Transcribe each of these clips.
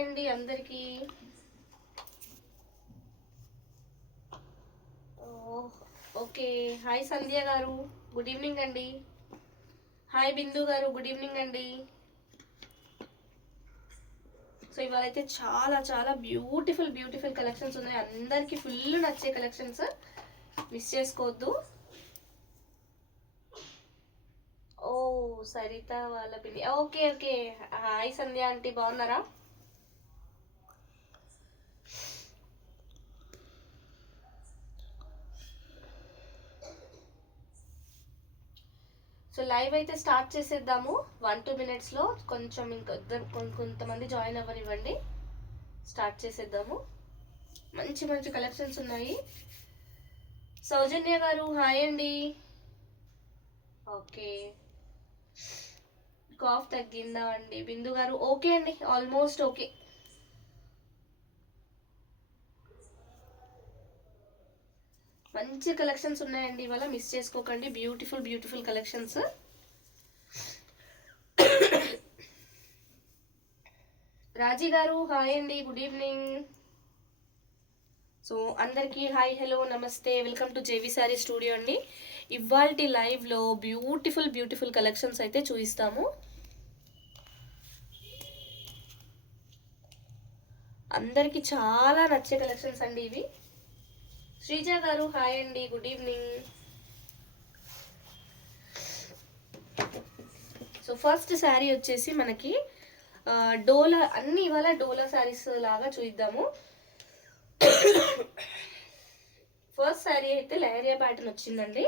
అండి అందరికీ. Okay. Hi సంధ్య గారు, గుడ్ ఈవినింగ్ అండి. హాయ్ బిందు గారు, గుడ్ ఈవినింగ్ అండి. సో ఇవాళ అయితే చాలా చాలా బ్యూటిఫుల్ బ్యూటిఫుల్ కలెక్షన్స్ ఉన్నాయి. అందరికీ ఫుల్ నచ్చే కలెక్షన్స్, మిస్ చేసుకోవద్దు. ఓ సరిత వాళ్ళ పిన్ని. Okay okay. హాయ్ సంధ్య ఆంటీ, బాగున్నారా? సో లైవ్ అయితే స్టార్ట్ చేసేద్దాము 1-2 మినిట్స్లో. కొంచెం ఇంకా కొంతమంది జాయిన్ అవ్వనివ్వండి, స్టార్ట్ చేసేద్దాము. మంచి మంచి కలెక్షన్స్ ఉన్నాయి. సౌజన్య గారు హాయ్ అండి. ఓకే, కాఫ్ తగ్గిందా అండి? బిందు గారు ఓకే అండి, ఆల్మోస్ట్ ఓకే. మంచి కలెక్షన్స్ ఉన్నాయండి ఇవాళ, మిస్ చేసుకోకండి. Beautiful beautiful collections. రాజీ గారు హాయ్ అండి, గుడ్ ఈవినింగ్. సో అందరికీ హాయ్, హలో, నమస్తే, welcome to JV sari studio అండి. ఇవాల్టి లైవ్లో బ్యూటిఫుల్ బ్యూటిఫుల్ కలెక్షన్స్ అయితే చూపిస్తాము. అందరికీ చాలా నచ్చే కలెక్షన్స్ అండి ఇవి. శ్రీజ గారు హాయ్ అండి, good evening. So first sari వచ్చేసి మనకి డోలా, అన్ని ఇవాళ డోలా శారీస్ లాగా చూద్దాము. ఫస్ట్ శారీ అయితే లహరియా ప్యాటర్న్ వచ్చిందండి.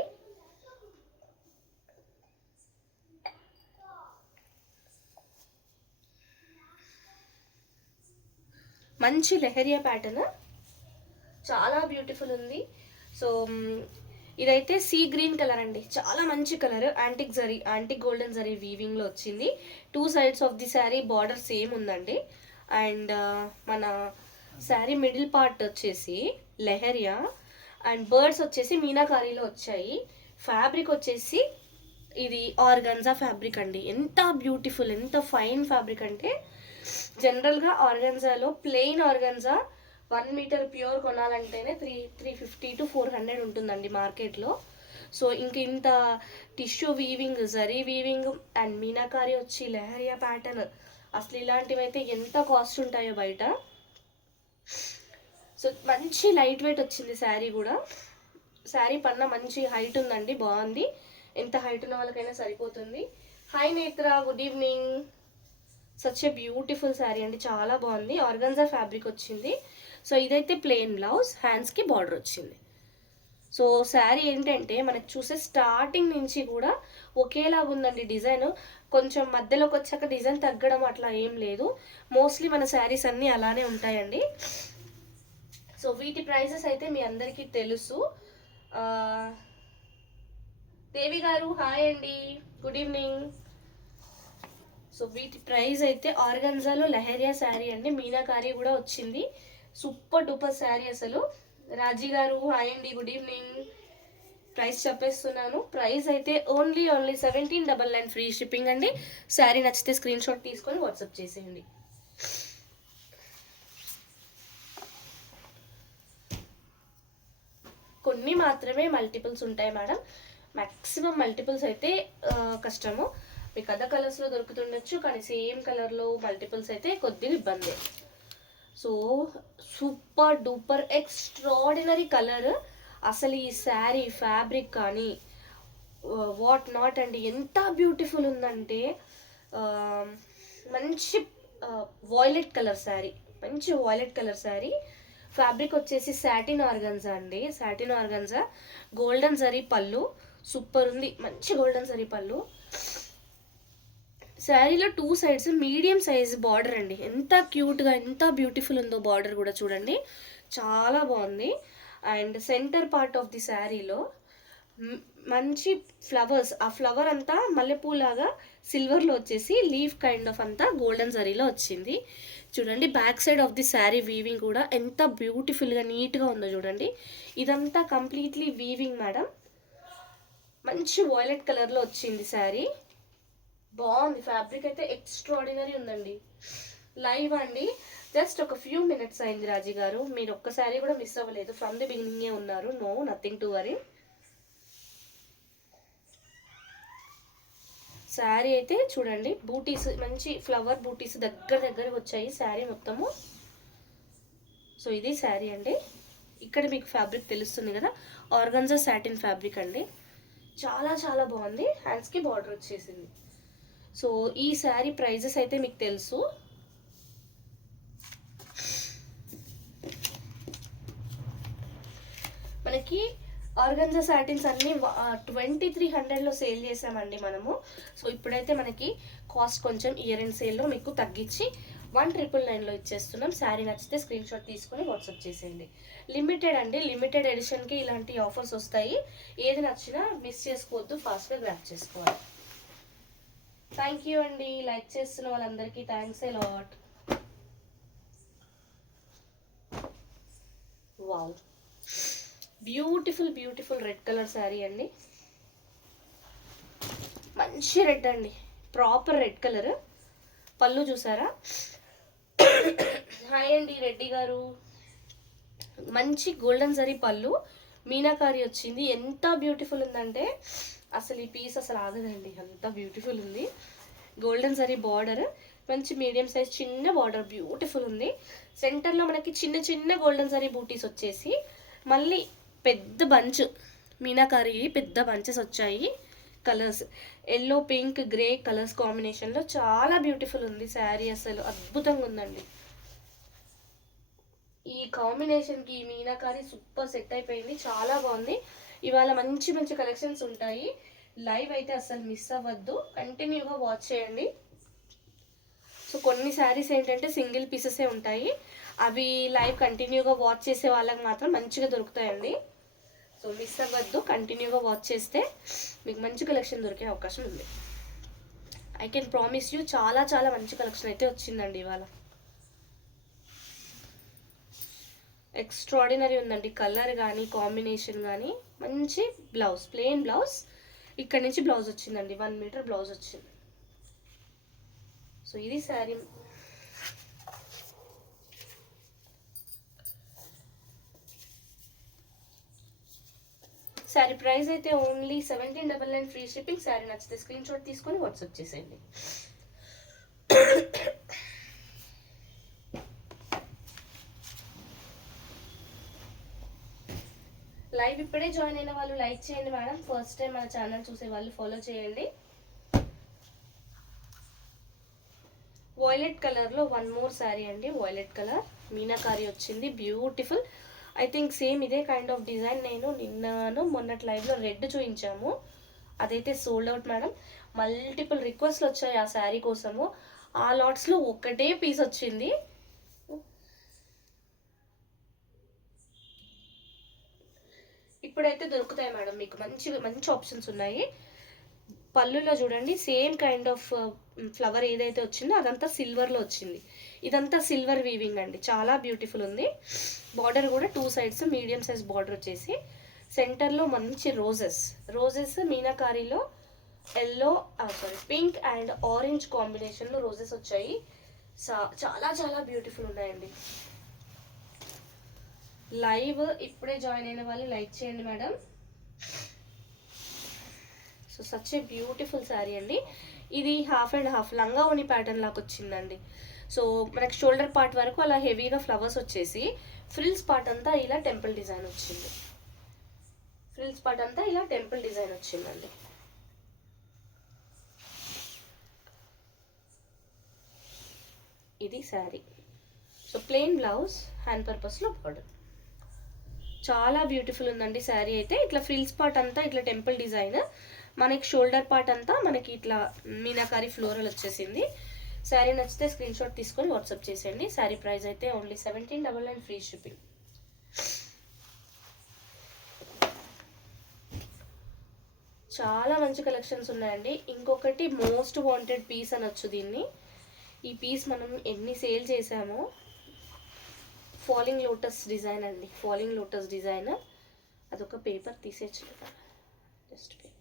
మంచి లెహరియా ప్యాటర్న్, చాలా బ్యూటిఫుల్ ఉంది. సో ఇదైతే సీ గ్రీన్ కలర్ అండి, చాలా మంచి కలర్. Antique zari, antique golden zari వీవింగ్లో వచ్చింది. 2 sides of the sari border same ఉందండి. అండ్ మన శారీ మిడిల్ పార్ట్ వచ్చేసి లెహరియా, అండ్ బర్డ్స్ వచ్చేసి మీనాకారీలో వచ్చాయి. ఫ్యాబ్రిక్ వచ్చేసి ఇది ఆర్గన్జా ఫ్యాబ్రిక్ అండి. ఎంత బ్యూటిఫుల్, ఎంత ఫైన్ ఫ్యాబ్రిక్ అంటే, జనరల్గా ఆర్గన్జాలో ప్లెయిన్ ఆర్గన్జా 1 మీటర్ ప్యూర్ కొనాలంటేనే 350 to 400 ఉంటుందండి మార్కెట్లో. సో ఇంత tissue weaving, zari weaving and meenakari వచ్చి లెహరియా ప్యాటర్న్, అసలు ఇలాంటివి అయితే ఎంత కాస్ట్ ఉంటాయో బయట. సో మంచి లైట్ వెయిట్ వచ్చింది శారీ కూడా. శారీ పన్న మంచి హైట్ ఉందండి, బాగుంది. ఎంత హైట్ ఉన్న వాళ్ళకైనా సరిపోతుంది. హాయ్ నేత్ర, good evening. Such a beautiful sari అండి, చాలా బాగుంది. ఆర్గన్జా ఫ్యాబ్రిక్ వచ్చింది. సో ఇదైతే ప్లెయిన్ బ్లౌజ్, హ్యాండ్స్కి బార్డర్ వచ్చింది. సో శారీ ఏంటంటే మనకు చూసే స్టార్టింగ్ నుంచి కూడా ఒకేలాగా ఉందండి డిజైన్. కొంచెం మధ్యలోకి వచ్చాక డిజైన్ తగ్గడం అట్లా ఏం లేదు. మోస్ట్లీ మన శారీస్ అన్నీ అలానే ఉంటాయండి. సో వీటి ప్రైజెస్ అయితే మీ అందరికీ తెలుసు. దేవి గారు హాయ్ అండి, గుడ్ ఈవినింగ్. సో వీటి ప్రైస్ అయితే ఆర్గన్జాలో లెహరియా శారీ అండి, మీనాకారీ కూడా వచ్చింది. సూపర్ డూపర్ శారీ అసలు. రాజీ గారు హాయ్ అండి, గుడ్ ఈవినింగ్. ప్రైస్ చెప్పేస్తున్నాను. ప్రైస్ అయితే ఓన్లీ 1799 ఫ్రీ షిప్పింగ్ అండి. శారీ నచ్చితే స్క్రీన్ షాట్ తీసుకొని వాట్సాప్ చేసేయండి. కొన్ని మాత్రమే మల్టిపుల్స్ ఉంటాయి మేడం, మ్యాక్సిమం మల్టిపుల్స్ అయితే కష్టము. మీకు అదర్ కలర్స్లో దొరుకుతుండొచ్చు, కానీ సేమ్ కలర్లో మల్టిపుల్స్ అయితే కొద్దిగా ఇబ్బంది. So super duper extraordinary colour. అసలు ఈ శారీ ఫ్యాబ్రిక్ కానీ వాట్ నాట్ అండి, ఎంత బ్యూటిఫుల్ ఉందంటే, మంచి వాయిలెట్ కలర్ శారీ, మంచి వాయిలెట్ కలర్ శారీ. ఫ్యాబ్రిక్ వచ్చేసి సాటిన్ ఆర్గన్జా అండి, సాటిన్ ఆర్గన్జా. గోల్డెన్ జరీ పళ్ళు, సూపర్ ఉంది, మంచి గోల్డెన్ జరీ పళ్ళు. శారీలో 2 సైడ్స్ మీడియం సైజ్ బార్డర్ అండి, ఎంత క్యూట్గా ఎంత బ్యూటిఫుల్ ఉందో బార్డర్ కూడా చూడండి, చాలా బాగుంది. And centre part of the శారీలో మంచి ఫ్లవర్స్, ఆ ఫ్లవర్ అంతా మల్లెపూలాగా సిల్వర్లో వచ్చేసి లీఫ్ కైండ్ ఆఫ్ అంతా గోల్డెన్ జరీలో వచ్చింది. చూడండి back side of the sari weaving కూడా ఎంత బ్యూటిఫుల్గా నీట్గా ఉందో చూడండి. ఇదంతా కంప్లీట్లీ వీవింగ్ మేడం. మంచి వాయిలెట్ కలర్లో వచ్చింది శారీ, బాగుంది. ఫ్యాబ్రిక్ అయితే ఎక్స్ట్రాడినరీ ఉందండి. లైవ్ అండి, జస్ట్ ఒక ఫ్యూ మినిట్స్ అయింది రాజీ గారు, మీరు ఒక్కసారి కూడా మిస్ అవ్వలేదు, ఫ్రమ్ ది బిగినింగే ఉన్నారు, no nothing to worry. Sari అయితే చూడండి, బూటీస్ మంచి ఫ్లవర్ బూటీస్ దగ్గర వచ్చాయి శారీ మొత్తము. సో ఇది శారీ అండి. ఇక్కడ మీకు ఫ్యాబ్రిక్ తెలుస్తుంది కదా, ఆర్గన్జా సాటిన్ ఫ్యాబ్రిక్ అండి, చాలా చాలా బాగుంది. హ్యాండ్స్కి బార్డర్ వచ్చేసింది. సో ఈ శారీ ప్రైజెస్ అయితే మీకు తెలుసు. మనకి ఆర్గన్జా సాటిన్స్ అన్ని 2300లో సేల్ చేసామండి మనము. సో ఇప్పుడైతే మనకి కాస్ట్ కొంచెం ఇయర్ అండ్ సేల్లో మీకు తగ్గించి 1999లో ఇచ్చేస్తున్నాం. శారీ నచ్చితే స్క్రీన్ షాట్ తీసుకొని వాట్సాప్ చేసేయండి. లిమిటెడ్ అండి, లిమిటెడ్ ఎడిషన్కి ఇలాంటి ఆఫర్స్ వస్తాయి. ఏది నచ్చినా మిస్ చేసుకోవద్దు, ఫాస్ట్గా గ్రాప్ చేసుకోవాలి. థ్యాంక్ యూ అండి, లైక్ చేస్తున్న వాళ్ళందరికీ thanks a lot. Wow, beautiful beautiful red colour sari అండి, మంచి రెడ్ అండి, ప్రాపర్ రెడ్ కలర్. పళ్ళు చూసారా? హాయ్ అండి రెడ్డి గారు. మంచి గోల్డెన్ జరీ పళ్ళు, మీనాకారి వచ్చింది. ఎంత బ్యూటిఫుల్ ఉందంటే అసలు ఈ పీస్ అసలు ఆగదండి, అంత బ్యూటిఫుల్ ఉంది. గోల్డెన్ జరీ బార్డర్, మంచి మీడియం సైజ్ చిన్న బార్డర్, బ్యూటిఫుల్ ఉంది. సెంటర్లో మనకి చిన్న చిన్న గోల్డెన్ జరీ బూటీస్ వచ్చేసి మళ్ళీ పెద్ద బంచ్ మీనాకారి, పెద్ద బంచెస్ వచ్చాయి. Colours yellow pink grey colours కాంబినేషన్లో చాలా బ్యూటిఫుల్ ఉంది శారీ, అసలు అద్భుతంగా ఉందండి. ఈ కాంబినేషన్కి ఈ మీనాకారి సూపర్ సెట్ అయిపోయింది, చాలా బాగుంది. ఇవాళ మంచి మంచి కలెక్షన్స్ ఉంటాయి. లైవ్ అయితే అసలు మిస్ అవ్వద్దు, కంటిన్యూగా వాచ్ చేయండి. సో కొన్ని శారీస్ ఏంటంటే సింగిల్ పీసెసే ఉంటాయి, అవి లైవ్ కంటిన్యూగా వాచ్ చేసే వాళ్ళకి మాత్రం మంచిగా దొరుకుతాయండి. సో మిస్ అవ్వద్దు, కంటిన్యూగా వాచ్ చేస్తే మీకు మంచి కలెక్షన్ దొరికే అవకాశం ఉంది. ఐ కెన్ ప్రామిస్ యూ, చాలా చాలా మంచి కలెక్షన్ అయితే వచ్చిందండి ఇవాళ. ఎక్స్ట్రాడినరీ ఉందండి, కలర్ కానీ కాంబినేషన్ కానీ. మంచి బ్లౌజ్, ప్లెయిన్ బ్లౌజ్, ఇక్కడ నుంచి బ్లౌజ్ వచ్చిందండి, 1 మీటర్ బ్లౌజ్ వచ్చింది. సో ఇది శారీ. శారీ ప్రైస్ అయితే ఓన్లీ 1799 ఫ్రీ షిప్పింగ్. శారీ నచ్చితే స్క్రీన్ షాట్ తీసుకొని వాట్సాప్ చేసేయండి. లైవ్ ఇప్పుడే జాయిన్ అయిన వాళ్ళు లైక్ చేయండి మేడం, ఫస్ట్ టైం మన ఛానల్ చూసే వాళ్ళు ఫాలో చేయండి. వాయిలెట్ కలర్లో 1 మోర్ శారీ అండి, వాయిలెట్ కలర్ మీనాకారి వచ్చింది, బ్యూటిఫుల్. ఐ థింక్ సేమ్ ఇదే కైండ్ ఆఫ్ డిజైన్ నేను నిన్నను మొన్నటి లైవ్లో రెడ్ చూపించాము, అదైతే సోల్డ్ అవుట్ మేడం. మల్టిపుల్ రిక్వెస్ట్లు వచ్చాయి ఆ శారీ కోసము, ఆ లాట్స్లో ఒకటే పీస్ వచ్చింది. ఇప్పుడైతే దొరుకుతాయి మేడం మీకు, మంచి మంచి ఆప్షన్స్ ఉన్నాయి. పళ్ళులో చూడండి, సేమ్ కైండ్ ఆఫ్ ఫ్లవర్ ఏదైతే వచ్చిందో అదంతా సిల్వర్లో వచ్చింది. ఇదంతా సిల్వర్ వీవింగ్ అండి, చాలా బ్యూటిఫుల్ ఉంది. బార్డర్ కూడా 2 సైడ్స్ మీడియం సైజ్ బార్డర్ వచ్చేసి, సెంటర్లో మంచి రోజెస్ మీనాకారీలో ఎల్లో పింక్ అండ్ ఆరెంజ్ కాంబినేషన్లో రోజెస్ వచ్చాయి. చాలా చాలా బ్యూటిఫుల్ ఉన్నాయండి. లైవ్ ఇప్పుడే జాయిన్ అయిన వాళ్ళు లైక్ చేయండి madam. So such a beautiful sari అండి. ఇది హాఫ్ అండ్ హాఫ్ లంగా ఓని ప్యాటర్న్ లాగా వచ్చిందండి. సో మనకి షోల్డర్ పార్ట్ వరకు అలా హెవీగా ఫ్లవర్స్ వచ్చేసి, ఫ్రిల్స్ పార్ట్ అంతా ఇలా టెంపుల్ డిజైన్ వచ్చింది. ఫ్రిల్స్ పార్ట్ అంతా ఇలా టెంపుల్ డిజైన్ వచ్చిందండి. ఇది sari. So plain blouse, hand పర్పస్లో బార్డర్, చాలా బ్యూటిఫుల్ ఉందండి శారీ అయితే. ఇట్లా ఫ్రిల్స్ పార్ట్ అంతా ఇట్లా టెంపుల్ డిజైన్, మనకి షోల్డర్ పార్ట్ అంతా మనకి ఇట్లా మీనాకారి ఫ్లోరల్ వచ్చేసింది. శారీ నచ్చితే స్క్రీన్ షాట్ తీసుకొని వాట్సాప్ చేసేయండి. శారీ ప్రైస్ అయితే ఓన్లీ 1799 ఫ్రీ షిప్పింగ్. చాలా మంచి కలెక్షన్స్ ఉన్నాయండి. ఇంకొకటి మోస్ట్ వాంటెడ్ పీస్ అనొచ్చు దీన్ని. ఈ పీస్ మనం ఎన్ని సేల్ చేసామో, ఫాలింగ్ లోటస్ డిజైన్ అండి, ఫాలింగ్ లోటస్ డిజైన్. అదొక పేపర్ తీసేచ్చు, జస్ట్ పేపర్.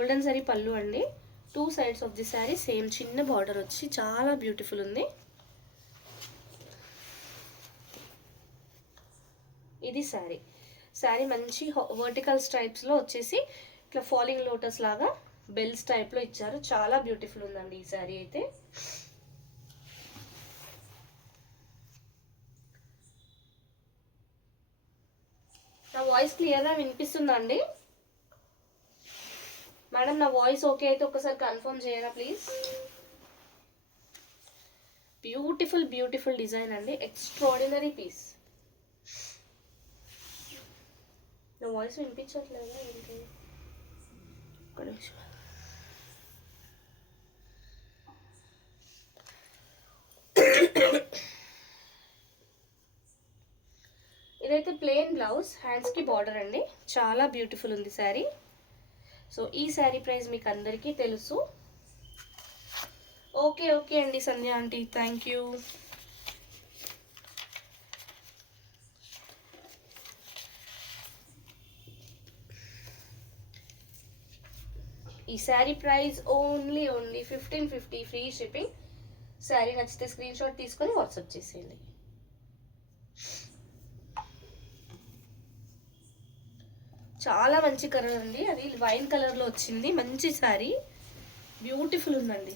గోల్డెన్ జరీ పళ్ళు అండి. 2 sides of the sari same చిన్న బార్డర్ వచ్చి చాలా బ్యూటిఫుల్ ఉంది. ఇది శారీ మంచి వర్టికల్ స్ట్రైప్స్లో వచ్చేసి ఇట్లా ఫాలింగ్ లోటస్ లాగా బెల్స్ టైప్లో ఇచ్చారు. చాలా బ్యూటిఫుల్ ఉందండి ఈ శారీ అయితే. నా వాయిస్ క్లియర్గా వినిపిస్తుందా అండి మేడం? నా వాయిస్ ఓకే అయితే ఒకసారి కన్ఫర్మ్ చేయరా ప్లీజ్. బ్యూటిఫుల్ బ్యూటిఫుల్ డిజైన్ అండి, ఎక్స్ట్రాడినరీ పీస్. నా వాయిస్ వినిపించట్లేదా ఏంటి? ఒక నిమిషం. ఇదైతే ప్లెయిన్ బ్లౌజ్, హ్యాండ్స్కి బార్డర్ అండి. చాలా బ్యూటిఫుల్ ఉంది శారీ. సో ఈ శారీ ప్రైస్ మీకు అందరికీ తెలుసు. ఓకే ఓకే అండి సంధ్య ఆంటీ, థ్యాంక్ యూ. ఈ sari price only 1550 free shipping. Sari నచ్చితే స్క్రీన్ షాట్ తీసుకొని వాట్సాప్ చేసేయండి. చాలా మంచి కలర్ అండి, అది వైన్ కలర్లో వచ్చింది. మంచి శారీ, బ్యూటిఫుల్ ఉందండి.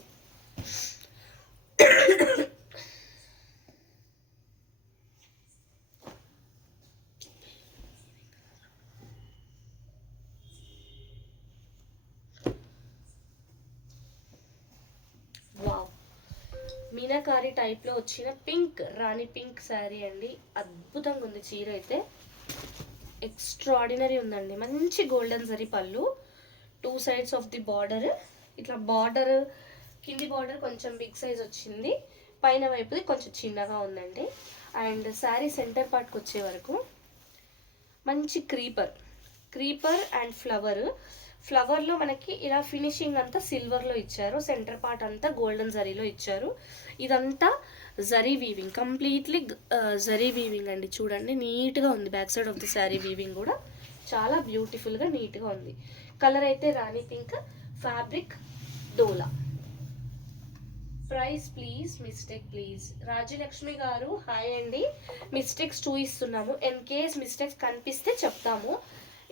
వావ్, మీనాకారి టైప్లో వచ్చిన పింక్, రాణి పింక్ శారీ అండి. అద్భుతంగా ఉంది చీర అయితే, ఎక్స్ట్రాడినరీ ఉందండి. మంచి గోల్డెన్ జరీ పళ్ళు, 2 sides ఆఫ్ ది బార్డర్. ఇట్లా బార్డర్ కింది బార్డర్ కొంచెం బిగ్ సైజ్ వచ్చింది, పైన వైపుది కొంచెం చిన్నగా ఉందండి. అండ్ శారీ సెంటర్ పార్ట్కి వచ్చే వరకు మంచి క్రీపర్ అండ్ ఫ్లవర్లో మనకి ఇలా ఫినిషింగ్ అంతా సిల్వర్లో ఇచ్చారు. సెంటర్ పార్ట్ అంతా గోల్డెన్ జరీలో ఇచ్చారు. ఇదంతా zari weaving, completely zari weaving అండి. చూడండి నీట్గా ఉంది. Back side of the sari weaving కూడా చాలా బ్యూటిఫుల్గా నీట్గా ఉంది. కలర్ అయితే rani pink, fabric Dola. Price please, mistake please. Rajyalakshmi garu hi అండి. మిస్టేక్స్ చూపిస్తున్నాము, ఇన్ కేస్ మిస్టేక్స్ కనిపిస్తే చెప్తాము.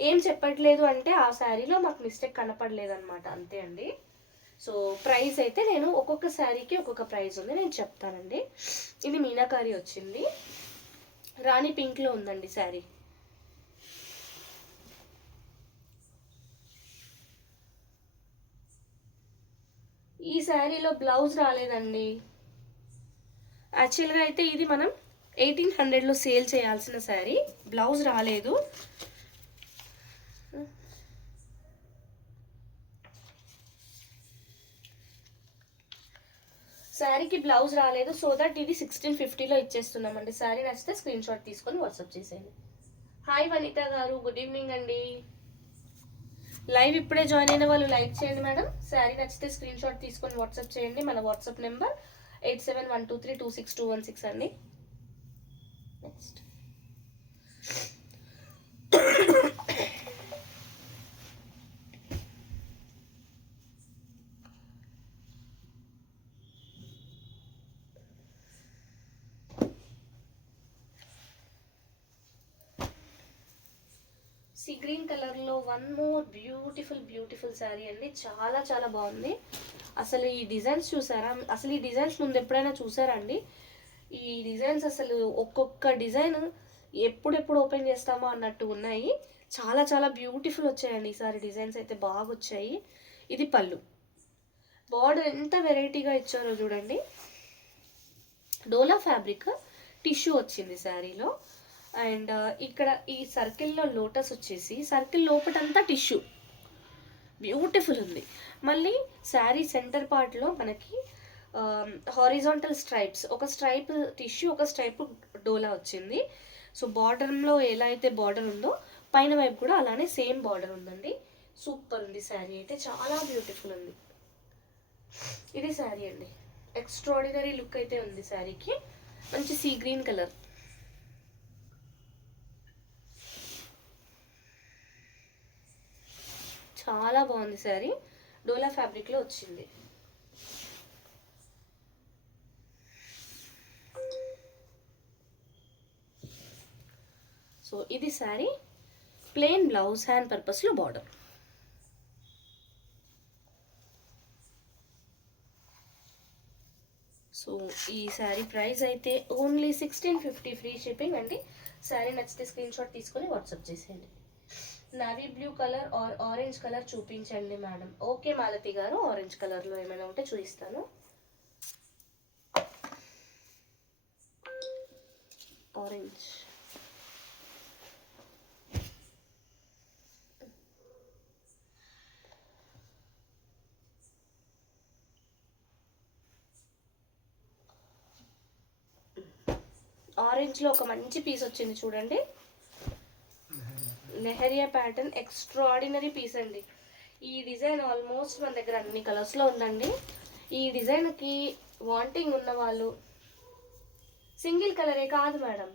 ఏం చెప్పట్లేదు అంటే ఆ శారీలో మాకు మిస్టేక్ కనపడలేదు అనమాట, అంతే అండి. సో ప్రైస్ అయితే నేను ఒక్కొక్క శారీకి ఒక్కొక్క ప్రైస్ ఉంది, నేను చెప్తానండి. ఇది మీనాకారి వచ్చింది, రాణి పింక్లో ఉందండి శారీ. ఈ శారీలో బ్లౌజ్ రాలేదండి. యాక్చువల్గా అయితే ఇది మనం 1800లో సేల్ చేయాల్సిన శారీ, బ్లౌజ్ రాలేదు. శారీకి బ్లౌజ్ రాలేదు, సో దట్ ఇది 1650లో ఇచ్చేస్తున్నామండి. శారీ నచ్చితే స్క్రీన్ షాట్ తీసుకొని వాట్సాప్ చేసేయండి. హాయ్ వనిత గారు, గుడ్ ఈవినింగ్ అండి. లైవ్ ఇప్పుడే జాయిన్ అయిన వాళ్ళు లైక్ చేయండి మేడం. శారీ నచ్చితే స్క్రీన్ షాట్ తీసుకొని వాట్సాప్ చేయండి. మన వాట్సాప్ నెంబర్ 8712326216 అండి. నెక్స్ట్ సీ గ్రీన్ కలర్లో వన్ మోర్ బ్యూటిఫుల్ శారీ అండి. చాలా చాలా బాగుంది. అసలు ఈ డిజైన్స్ చూసారా? అసలు ఈ డిజైన్స్ ముందు ఎప్పుడైనా చూసారా అండి? ఈ డిజైన్స్ అసలు ఒక్కొక్క డిజైన్ ఎప్పుడెప్పుడు ఓపెన్ చేస్తామో అన్నట్టు ఉన్నాయి. చాలా చాలా బ్యూటిఫుల్ వచ్చాయండి ఈసారి డిజైన్స్ అయితే, బాగా వచ్చాయి. ఇది పళ్ళు, బార్డర్ ఎంత వెరైటీగా ఇచ్చారో చూడండి. డోలా ఫ్యాబ్రిక్ టిష్యూ వచ్చింది శారీలో. అండ్ ఇక్కడ ఈ సర్కిల్లో లోటస్ వచ్చేసి సర్కిల్ లోపటంతా టిష్యూ, బ్యూటిఫుల్ ఉంది. మళ్ళీ శారీ సెంటర్ పార్ట్లో మనకి హారిజాంటల్ స్ట్రైప్స్, ఒక స్ట్రైప్ టిష్యూ, ఒక స్ట్రైప్ డోలా వచ్చింది. సో బార్డర్లో ఎలా అయితే బార్డర్ ఉందో పైన వైపు కూడా అలానే సేమ్ బార్డర్ ఉందండి. సూపర్ ఉంది శారీ అయితే, చాలా బ్యూటిఫుల్ ఉంది. ఇది శారీ అండి, ఎక్స్ట్రాడినరీ లుక్ అయితే ఉంది శారీకి. మంచి సీ గ్రీన్ కలర్, చాలా బాగుంది శారీ. డోలా ఫ్యాబ్రిక్లో వచ్చింది. సో ఇది శారీ. ప్లెయిన్ బ్లౌజ్, హ్యాండ్ పర్పస్లో బార్డర్. సో ఈ శారీ ప్రైస్ అయితే ఓన్లీ 1650 ఫ్రీ షిప్పింగ్ అండి. శారీ నచ్చితే స్క్రీన్ షాట్ తీసుకొని వాట్సాప్ చేసేయండి. Navy blue colour or orange colour చూపించండి madam. Okay Malathi garu, orange కలర్లో ఏమైనా ఉంటే చూపిస్తాను. ఆరెంజ్, ఆరెంజ్లో ఒక మంచి పీస్ వచ్చింది చూడండి. లెహరియా ప్యాటర్న్, ఎక్స్ట్రాడినరీ పీస్ అండి. ఈ డిజైన్ ఆల్మోస్ట్ మన దగ్గర అన్ని కలర్స్లో ఉందండి. ఈ డిజైన్కి వాంటింగ్ ఉన్న వాళ్ళు, సింగిల్ కలరే కాదు మేడం,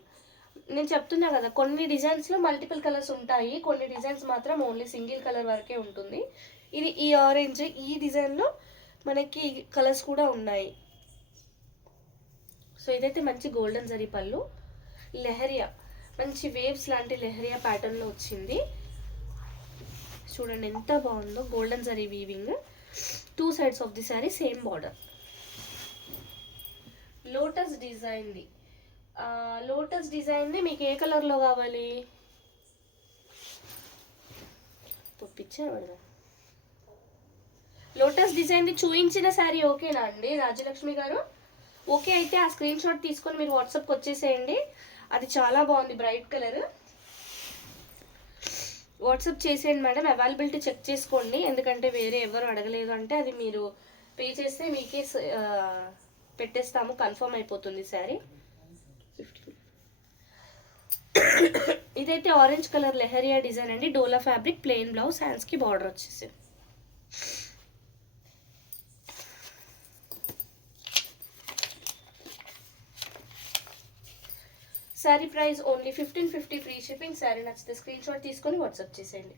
నేను చెప్తున్నా కదా, కొన్ని డిజైన్స్లో మల్టిపుల్ కలర్స్ ఉంటాయి, కొన్ని డిజైన్స్ మాత్రం ఓన్లీ సింగిల్ కలర్ వరకే ఉంటుంది. ఇది ఈ ఆరెంజ్, ఈ డిజైన్లో మనకి కలర్స్ కూడా ఉన్నాయి. సో ఇదైతే మంచి గోల్డెన్ జరీ పళ్ళు, లెహరియా మంచి వేవ్స్ లాంటి లెహరియా ప్యాటర్న్లో వచ్చింది. చూడండి ఎంత బాగుందో, golden zari weaving. 2 sides of the sari same border. Lotus డిజైన్ది, లోటస్ డిజైన్ది మీకు ఏ కలర్లో కావాలి? పంపించాను. లోటస్ డిజైన్ది చూపించిన శారీ ఓకేనా అండి రాజ్యలక్ష్మి గారు? ఓకే అయితే ఆ స్క్రీన్ షాట్ తీసుకొని మీరు వాట్సాప్కి వచ్చేసేయండి. అది చాలా బాగుంది, బ్రైట్ కలర్. వాట్సాప్ చేసేయండి మేడం, అవైలబిలిటీ చెక్ చేసుకోండి. ఎందుకంటే వేరే ఎవరు అడగలేదు అంటే అది మీరు పే చేస్తే మీకే పెట్టేస్తాము, కన్ఫర్మ్ అయిపోతుంది శారీ. ఇదైతే ఆరెంజ్ కలర్ లెహరియా డిజైన్ అండి. డోలా ఫ్యాబ్రిక్, ప్లెయిన్ బ్లౌజ్, హ్యాండ్స్కి బార్డర్ వచ్చేసి. Sari price only 1550 free shipping. Sari నచ్చితే స్క్రీన్ షాట్ తీసుకొని వాట్సాప్ చేసేయండి.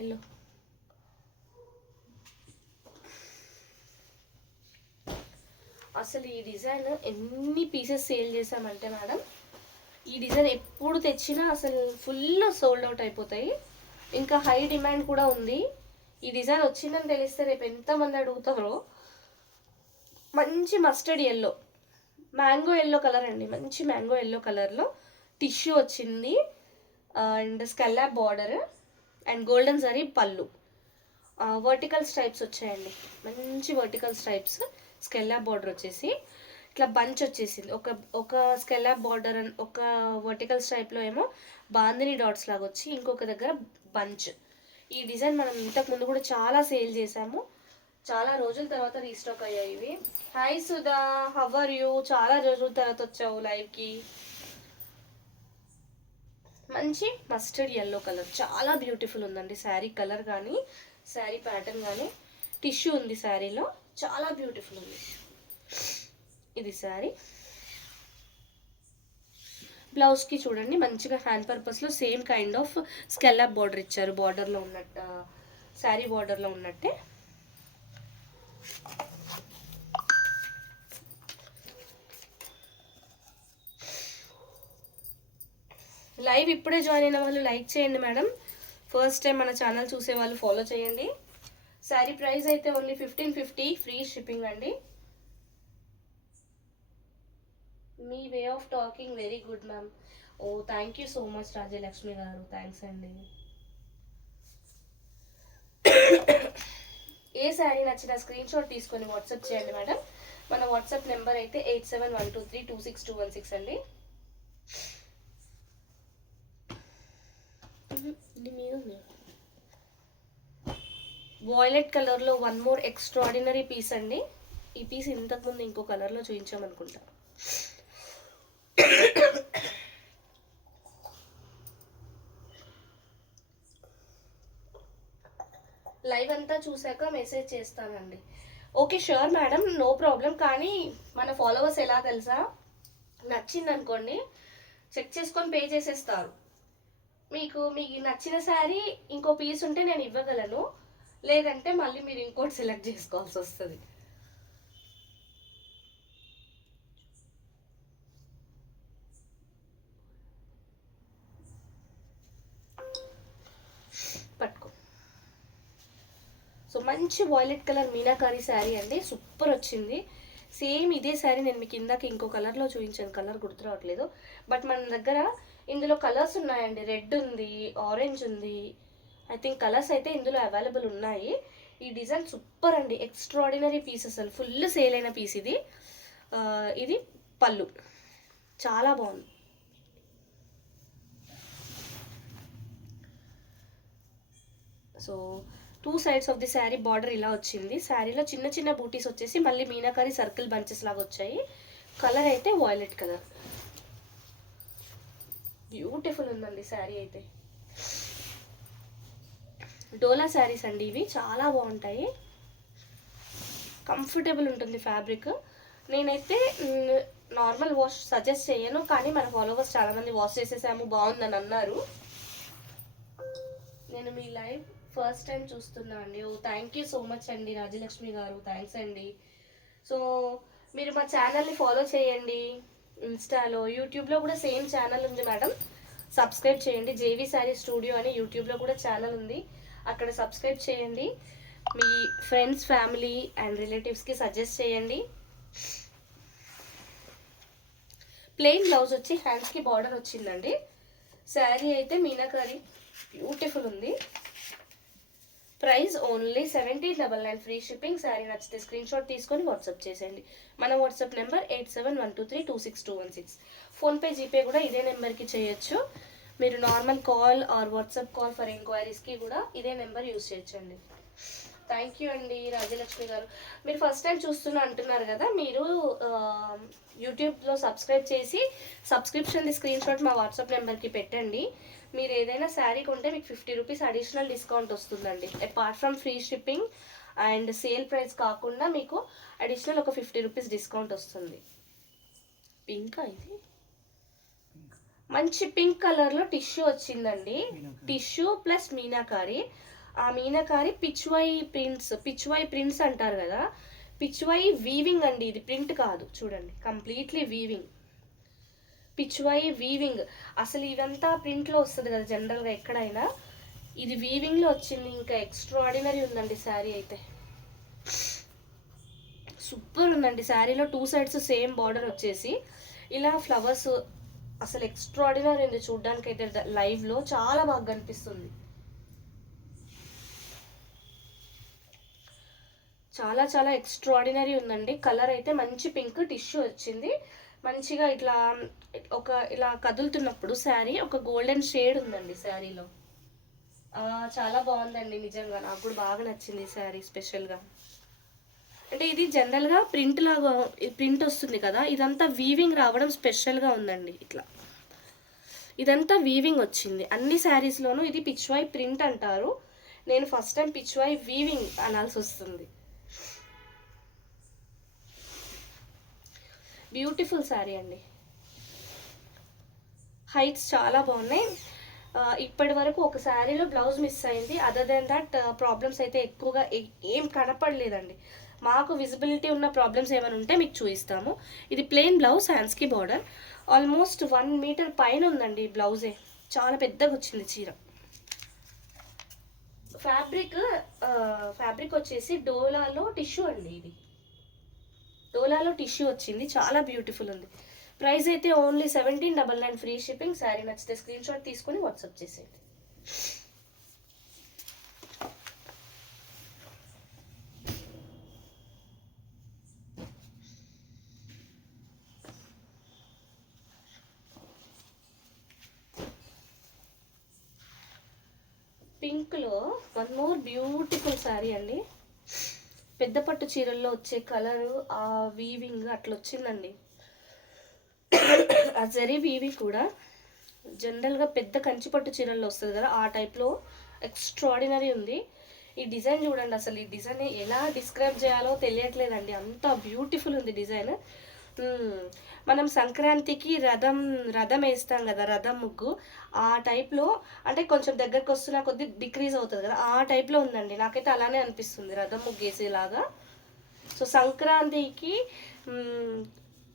ఎల్లో, అసలు ఈ డిజైన్ ఎన్ని పీసెస్ సేల్ చేసామంటే మేడం, ఈ డిజైన్ ఎప్పుడు తెచ్చినా అసలు ఫుల్ సోల్డ్ అవుట్ అయిపోతాయి. ఇంకా హై డిమాండ్ కూడా ఉంది. ఈ డిజైన్ వచ్చిందని తెలిస్తే రేపు ఎంతమంది అడుగుతారో. మంచి mustard yellow, mango yellow colour అండి, మంచి మ్యాంగో ఎల్లో కలర్లో టిష్యూ వచ్చింది and scallop border and golden zari పళ్ళు. వర్టికల్ స్ట్రైప్స్ వచ్చాయండి, మంచి వర్టికల్ స్ట్రైప్స్. స్కెల్లాప్ బార్డర్ వచ్చేసి ఇట్లా బంచ్ వచ్చేసింది. ఒక స్కెల్లాప్ బార్డర్, ఒక వర్టికల్ స్ట్రైప్లో ఏమో బాందిని డాట్స్ లాగా వచ్చి, ఇంకొక దగ్గర బంచ్. ఈ డిజైన్ మనం ఇంతకు ముందు కూడా చాలా సేల్ చేసాము, చాలా రోజుల తర్వాత రీస్టాక్ అయ్యాయి ఇవి. Hi Sudha, how are you? చాలా రోజుల తర్వాత వచ్చావు లైవ్కి. మంచి మస్టర్డ్ ఎల్లో కలర్, చాలా బ్యూటిఫుల్ ఉందండి శారీ కలర్ కానీ శారీ ప్యాటర్న్ కానీ. టిష్యూ ఉంది శారీలో, చాలా బ్యూటిఫుల్ ఉంది. ఇది శారీ. బ్లౌజ్కి చూడండి మంచిగా హ్యాండ్ పర్పస్లో same kind of scallop border ఇచ్చారు, బార్డర్లో ఉన్నట్టు, శారీ బార్డర్లో ఉన్నట్టే. లైవ్ ఇప్పుడే జాయిన్ అయిన వాళ్ళు లైక్ చేయండి మేడం. ఫస్ట్ టైం మన ఛానల్ చూసే వాళ్ళు ఫాలో చేయండి. శారీ ప్రైస్ అయితే ఓన్లీ 1550 ఫ్రీ షిప్పింగ్ అండి. మీ way of talking very good ma'am. Oh thank you so much Rajyalakshmi garu, thanks అండి. ఏ శారీ నచ్చిన స్క్రీన్ షాట్ తీసుకొని వాట్సాప్ చేయండి మేడం. మన వాట్సాప్ నెంబర్ అయితే 8712326216 అండి. వాయిలెట్ కలర్లో వన్ మోర్ ఎక్స్ట్రాడినరీ పీస్ అండి. ఈ పీస్ ఇంతకుముందు ఇంకో కలర్లో చూపించామనుకుంటా. లైవ్ అంతా చూసాక మెసేజ్ చేస్తానండి. Okay sure madam, no problem. కానీ మన ఫాలోవర్స్ ఎలా తెలుసా, నచ్చింది అనుకోండి చెక్ చేసుకొని పే చేసేస్తారు. మీకు నచ్చిన శారీ ఇంకో పీస్ ఉంటే నేను ఇవ్వగలను, లేదంటే మళ్ళీ మీరు ఇంకోటి సెలెక్ట్ చేసుకోవాల్సి వస్తుంది. పట్టుకో. సో మంచి వాయిలెట్ కలర్ మీనాకారి శారీ అండి, సూపర్ వచ్చింది. సేమ్ ఇదే శారీ నేను మీకు ఇందాక ఇంకో కలర్లో చూపించాను, కలర్ గుర్తు రావట్లేదు. బట్ మన దగ్గర ఇందులో కలర్స్ ఉన్నాయండి, రెడ్ ఉంది, ఆరెంజ్ ఉంది, ఐ థింక్ కలర్స్ అయితే ఇందులో అవైలబుల్ ఉన్నాయి. ఈ డిజైన్ సూపర్ అండి, ఎక్స్ట్రాడినరీ పీస్, అసలు ఫుల్ సేల్ అయిన పీస్ ఇది. ఇది పళ్ళు చాలా బాగుంది. So 2 sides of the sari border ఇలా వచ్చింది. శారీలో చిన్న చిన్న బూటీస్ వచ్చేసి మళ్ళీ మీనాకారి సర్కిల్ బంచెస్ లాగా వచ్చాయి. కలర్ అయితే వాయిలెట్ కలర్, బ్యూటిఫుల్ ఉందండి శారీ అయితే. డోలా శారీస్ అండి ఇవి, చాలా బాగుంటాయి, కంఫర్టబుల్ ఉంటుంది ఫ్యాబ్రిక్. నేనైతే నార్మల్ వాష్ సజెస్ట్ చేయను, కానీ మన ఫాలోవర్స్ చాలామంది వాష్ చేసేసాము బాగుందని అన్నారు. నేను మీ లైవ్ ఫస్ట్ టైం చూస్తున్నా అండి. ఓ థ్యాంక్ యూ సో మచ్ అండి రాజలక్ష్మి గారు, థ్యాంక్స్ అండి. సో మీరు మా ఛానల్ని ఫాలో చేయండి, ఇన్స్టాలో, యూట్యూబ్లో కూడా సేమ్ ఛానల్ ఉంది మేడం, సబ్స్క్రైబ్ చేయండి. జేవి శారీ స్టూడియో అని యూట్యూబ్లో కూడా ఛానల్ ఉంది, అక్కడ సబ్స్క్రైబ్ చేయండి. మీ ఫ్రెండ్స్, ఫ్యామిలీ అండ్ రిలేటివ్స్కి సజెస్ట్ చేయండి. ప్లెయిన్ బ్లౌజ్ వచ్చి హ్యాండ్స్కి బార్డర్ వచ్చిందండి. శారీ అయితే మీనాకారి బ్యూటిఫుల్ ఉంది. Price only 1799, free shipping. Sari నచ్చితే స్క్రీన్ షాట్ తీసుకొని వాట్సాప్ చేసేయండి. మన వాట్సాప్ నెంబర్ 8712326216. ఫోన్పే, జీపే కూడా ఇదే నెంబర్కి చేయొచ్చు. మీరు normal call or WhatsApp call for ఎంక్వైరీస్కి కూడా ఇదే నెంబర్ యూస్ చేయొచ్చండి. థ్యాంక్ యూ అండి రాజలక్ష్మి గారు. మీరు ఫస్ట్ టైం చూస్తున్నా అంటున్నారు కదా, మీరు యూట్యూబ్లో సబ్స్క్రైబ్ చేసి సబ్స్క్రిప్షన్ స్క్రీన్ షాట్ మా వాట్సాప్ నెంబర్కి పెట్టండి. మీరు ఏదైనా శారీ కొంటే మీకు 50 రూపీస్ అడిషనల్ డిస్కౌంట్ వస్తుందండి. Apart from free shipping and sale price కాకుండా మీకు అడిషనల్ ఒక 50 రూపీస్ డిస్కౌంట్ వస్తుంది. పింకా ఇది, మంచి పింక్ కలర్లో టిష్యూ వచ్చిందండి, టిష్యూ ప్లస్ మీనాకారి. ఆ మీనాకారి పిచ్వై ప్రింట్స్ అంటారు కదా, పిచ్వై వీవింగ్ అండి, ఇది ప్రింట్ కాదు, చూడండి కంప్లీట్లీ వీవింగ్, పిచ్వై వీవింగ్. అసలు ఇదంతా ప్రింట్లో వస్తుంది కదా జనరల్గా ఎక్కడైనా, ఇది వీవింగ్లో వచ్చింది, ఇంకా ఎక్స్ట్రాడినరీ ఉందండి శారీ అయితే, సూపర్ ఉందండి. శారీలో 2 సైడ్స్ సేమ్ బార్డర్ వచ్చేసి ఇలా ఫ్లవర్స్, అసలు ఎక్స్ట్రాడినరీ ఉంది చూడ్డానికి అయితే, లైవ్లో చాలా బాగా కనిపిస్తుంది. చాలా చాలా ఎక్స్ట్రాడినరీ ఉందండి. కలర్ అయితే మంచి పింక్, టిష్యూ వచ్చింది మంచిగా, ఇట్లా ఇలా కదులుతున్నప్పుడు శారీ ఒక గోల్డెన్ షేడ్ ఉందండి శారీలో. చాలా బాగుందండి నిజంగా, నాకు కూడా బాగా నచ్చింది ఈ శారీ స్పెషల్గా. అంటే ఇది జనరల్గా ప్రింట్ లాగా ప్రింట్ వస్తుంది కదా, ఇదంతా వీవింగ్ రావడం స్పెషల్గా ఉందండి. ఇట్లా ఇదంతా వీవింగ్ వచ్చింది అన్ని శారీస్లోనూ. ఇది పిచ్వై ప్రింట్ అంటారు, నేను ఫస్ట్ టైం పిచ్వై వీవింగ్ అనాల్సి వస్తుంది. బ్యూటిఫుల్ శారీ అండి, హైట్స్ చాలా బాగున్నాయి. ఇప్పటి వరకు ఒక శారీలో బ్లౌజ్ మిస్ అయింది, అదర్ దెన్ దట్ ప్రాబ్లమ్స్ అయితే ఎక్కువగా ఏం కనపడలేదండి. మాకు విజిబిలిటీ ఉన్న ప్రాబ్లమ్స్ ఏమైనా ఉంటే మీకు చూపిస్తాము. ఇది ప్లెయిన్ బ్లౌజ్, హ్యాండ్స్కి బార్డర్, ఆల్మోస్ట్ 1 మీటర్ పైన ఉందండి బ్లౌజే, చాలా పెద్దగా వచ్చింది చీర. ఫ్యాబ్రిక్ వచ్చేసి డోలాలో టిష్యూ అండి, ఇది డోలాలో టిష్యూ వచ్చింది, చాలా బ్యూటిఫుల్ ఉంది. ప్రైస్ అయితే ఓన్లీ 1799, ఫ్రీ షిప్పింగ్. శారీ నచ్చితే స్క్రీన్ షాట్ తీసుకొని వాట్సాప్ చేసేయండి. పింక్లో 1 మోర్ బ్యూటిఫుల్ శారీ అండి, పెద్ద పట్టు చీరల్లో వచ్చే కలరు, ఆ వీవింగ్ అట్లా వచ్చిందండి. ఆ జరీ వీవింగ్ కూడా జనరల్గా పెద్ద కంచిపట్టు చీరల్లో వస్తుంది కదా, ఆ టైప్లో ఎక్స్ట్రాడినరీ ఉంది. ఈ డిజైన్ చూడండి, అసలు ఈ డిజైన్ ఎలా డిస్క్రైబ్ చేయాలో తెలియట్లేదండి, అంత బ్యూటిఫుల్ ఉంది డిజైన్. మనం సంక్రాంతికి రథం వేస్తాం కదా, రథం ముగ్గు ఆ టైప్లో. అంటే కొంచెం దగ్గరకు వస్తున్న కొద్ది డిక్రీజ్ అవుతుంది కదా, ఆ టైప్లో ఉందండి. నాకైతే అలానే అనిపిస్తుంది రథం ముగ్గు వేసేలాగా. సో సంక్రాంతికి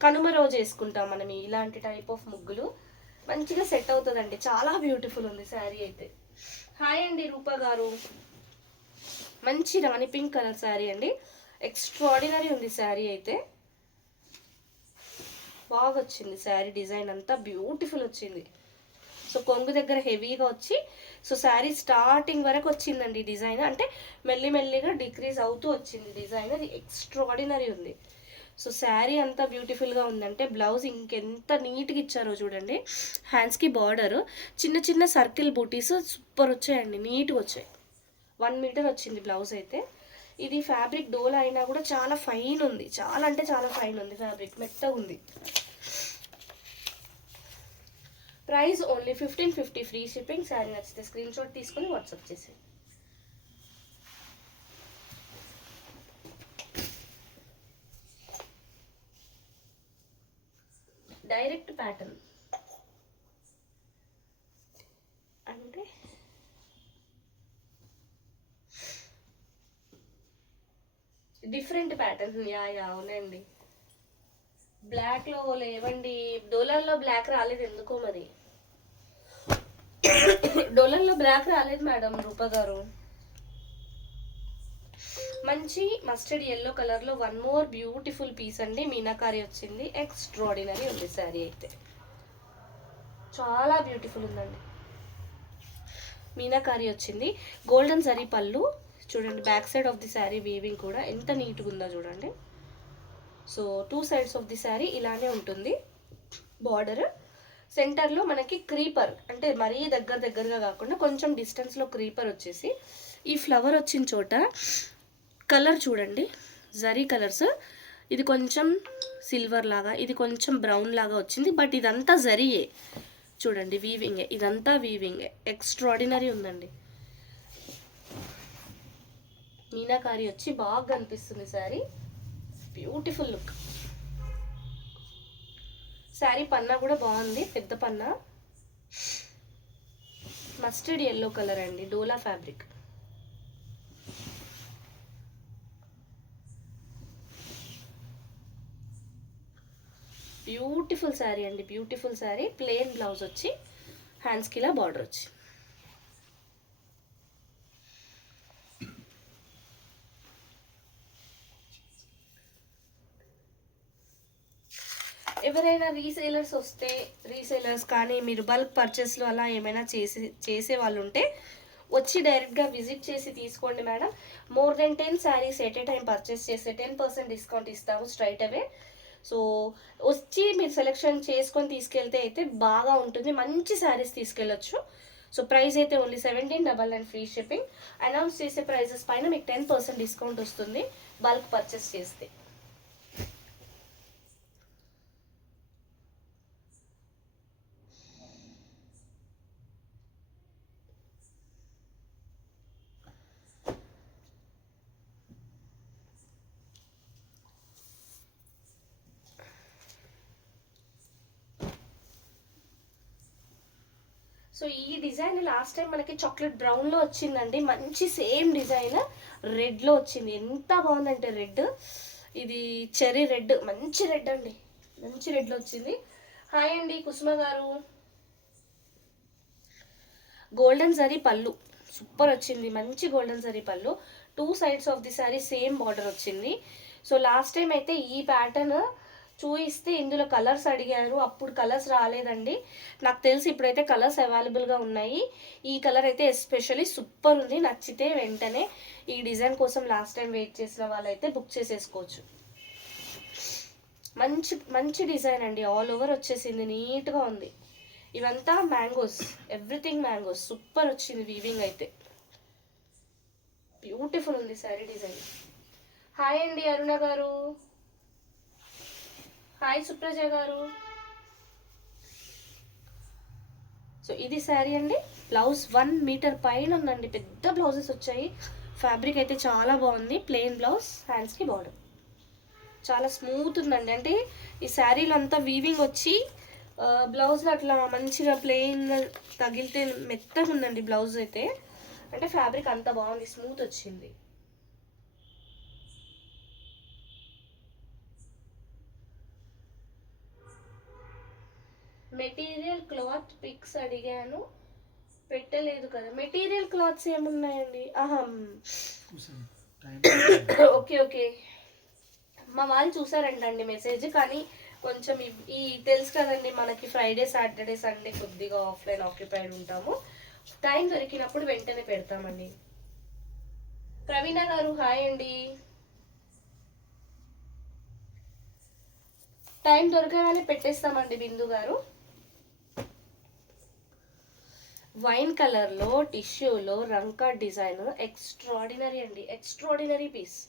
కనుమ రోజు వేసుకుంటాం మనం ఇలాంటి టైప్ ఆఫ్ ముగ్గులు. మంచిగా సెట్ అవుతుందండి, చాలా బ్యూటిఫుల్ ఉంది శారీ అయితే. హాయ్ అండి రూపా గారు. మంచి రాణి పింక్ కలర్ శారీ అండి, ఎక్స్ట్రాడినరీ ఉంది శారీ అయితే. బాగా వచ్చింది శారీ, డిజైన్ అంతా బ్యూటిఫుల్ వచ్చింది. సో కొంగు దగ్గర హెవీగా వచ్చి, సో శారీ స్టార్టింగ్ వరకు వచ్చిందండి డిజైన్. అంటే మెల్లిమెల్లిగా డిక్రీజ్ అవుతూ వచ్చింది డిజైన్, అది ఎక్స్ట్రాడినరీ ఉంది. సో శారీ అంతా బ్యూటిఫుల్గా ఉందంటే బ్లౌజ్ ఇంకెంత నీట్గా ఇచ్చారో చూడండి. హ్యాండ్స్కి బార్డర్, చిన్న చిన్న సర్కిల్ బూటీస్ సూపర్ వచ్చాయండి, నీట్గా వచ్చాయి. 1 మీటర్ వచ్చింది బ్లౌజ్ అయితే. ఇది ఫ్యాబ్రిక్ డోల్ అయినా కూడా చాలా ఫైన్ ఉంది, చాలా అంటే చాలా ఫైన్ ఉంది ఫ్యాబ్రిక్, మెత్తగా ఉంది. Price only 1550 free shipping. Sari నచ్చితే స్క్రీన్ షాట్ తీసుకొని వాట్సాప్ చేసేయండి. డైరెక్ట్ ప్యాటర్న్ అంటే డిఫరెంట్ ప్యాటర్న్. యా అవునండి. బ్లాక్లో లేవండి, డోలర్లో బ్లాక్ రాలేదు ఎందుకో మరి. డోలర్లో బ్లాక్ రాలేదు మేడం రూపా గారు. మంచి మస్టర్డ్ ఎల్లో కలర్లో 1 మోర్ బ్యూటిఫుల్ పీస్ అండి, మీనాకారి వచ్చింది. ఎక్స్ట్రాడినరీ ఉంది శారీ అయితే, చాలా బ్యూటిఫుల్ ఉందండి. మీనాకారి వచ్చింది, గోల్డెన్ జరీ పళ్ళు చూడండి. Back side of the sari weaving కూడా ఎంత నీట్గా ఉందో చూడండి. So 2 sides of the sari ఇలానే ఉంటుంది. బార్డర్ సెంటర్లో మనకి క్రీపర్, అంటే మరీ దగ్గరగా కాకుండా కొంచెం డిస్టెన్స్లో క్రీపర్ వచ్చేసి, ఈ ఫ్లవర్ వచ్చిన చోట కలర్ చూడండి, జరీ కలర్స్. ఇది కొంచెం సిల్వర్ లాగా, ఇది కొంచెం బ్రౌన్ లాగా వచ్చింది, బట్ ఇదంతా జరీయే చూడండి, వీవింగే, ఇదంతా వీవింగే. ఎక్స్ట్రాడినరీ ఉందండి. మీనాకారి వచ్చి బాగా కనిపిస్తుంది శారీ, బ్యూటిఫుల్ లుక్. శారీ పన్నా కూడా బాగుంది, పెద్ద పన్నా. మస్టర్డ్ ఎల్లో కలర్ అండి, డోలా ఫ్యాబ్రిక్. బ్యూటిఫుల్ శారీ అండి, బ్యూటిఫుల్ శారీ. ప్లెయిన్ బ్లౌజ్ వచ్చి హ్యాండ్స్కి ఇలా బార్డర్ వచ్చి. ఎవరైనా రీసేలర్స్ వస్తే, రీసేలర్స్ కానీ మీరు బల్క్ పర్చేస్లో అలా ఏమైనా చేసే వాళ్ళు ఉంటే వచ్చి డైరెక్ట్గా విజిట్ చేసి తీసుకోండి madam. More than 10 saris at a time purchase చేస్తే 10% డిస్కౌంట్ ఇస్తాము స్ట్రైట్ అవే. సో వచ్చి మీరు సెలెక్షన్ చేసుకొని తీసుకెళ్తే అయితే బాగా ఉంటుంది, మంచి శారీస్ తీసుకెళ్ళొచ్చు. సో ప్రైస్ అయితే ఓన్లీ 1799 ఫ్రీ షిప్పింగ్. అనౌన్స్ చేసే ప్రైజెస్ పైన మీకు 10% డిస్కౌంట్ వస్తుంది బల్క్ పర్చేస్ చేస్తే. సో ఈ డిజైన్ లాస్ట్ టైం మనకి చాక్లెట్ బ్రౌన్లో వచ్చిందండి, మంచి సేమ్ డిజైన్ రెడ్లో వచ్చింది. ఎంత బాగుందంటే రెడ్, ఇది చెర్రీ రెడ్, మంచి రెడ్ అండి, మంచి రెడ్లో వచ్చింది. హాయ్ అండి కుసుమ గారు. గోల్డెన్ జరీ పళ్ళు సూపర్ వచ్చింది, మంచి గోల్డెన్ జరీ పళ్ళు. 2 sides of the sorry same border వచ్చింది. సో లాస్ట్ టైం అయితే ఈ ప్యాటర్న్ చూయిస్తే ఇందులో కలర్స్ అడిగారు, అప్పుడు కలర్స్ రాలేదండి. నాకు తెలిసి ఇప్పుడైతే కలర్స్ అవైలబుల్గా ఉన్నాయి. ఈ కలర్ అయితే ఎస్పెషల్లీ సూపర్ ఉంది, నచ్చితే వెంటనే ఈ డిజైన్ కోసం లాస్ట్ టైం వెయిట్ చేసిన వాళ్ళైతే బుక్ చేసేసుకోవచ్చు. మంచి మంచి డిజైన్ అండి, ఆల్ ఓవర్ వచ్చేసింది, నీట్గా ఉంది. ఇవంతా మ్యాంగోస్, ఎవ్రీథింగ్ మ్యాంగోస్, సూపర్ వచ్చింది వీవింగ్ అయితే, బ్యూటిఫుల్ ఉంది శారీ డిజైన్. హాయ్ అండి అరుణ గారు. హాయ్ సుప్రజ గారు. సో ఇది శారీ అండి, బ్లౌజ్ 1 మీటర్ పైన ఉందండి, పెద్ద బ్లౌజెస్ వచ్చాయి. ఫ్యాబ్రిక్ అయితే చాలా బాగుంది, ప్లెయిన్ బ్లౌజ్, హ్యాండ్స్కి బార్డర్, చాలా స్మూత్ ఉందండి. అంటే ఈ శారీలో అంతా వీవింగ్ వచ్చి బ్లౌజ్లో అట్లా మంచిగా ప్లెయిన్ తగిలితే మెత్తగా ఉందండి బ్లౌజ్ అయితే. అంటే ఫ్యాబ్రిక్ అంత బాగుంది, స్మూత్ వచ్చింది. మెటీరియల్ క్లాత్ పిక్స్ అడిగాను, పెట్టలేదు కదా. మెటీరియల్ క్లాత్స్ ఏమున్నాయండి? ఓకే ఓకే, మా వాళ్ళు చూసారంటండి మెసేజ్. కానీ కొంచెం ఈ తెలుసు కదండి మనకి ఫ్రైడే సాటర్డే సండే కొద్దిగా ఆఫ్లైన్ ఆక్యుపైడ్ ఉంటాము. టైం దొరికినప్పుడు వెంటనే పెడతామండి. ప్రవీణ గారు హాయ్ అండి. టైం దొరకగానే పెట్టేస్తామండి బిందు గారు. వైన్ కలర్లో టిష్యూలో రంకా డిజైన్ ఎక్స్ట్రాడినరీ అండి, ఎక్స్ట్రాడినరీ పీస్.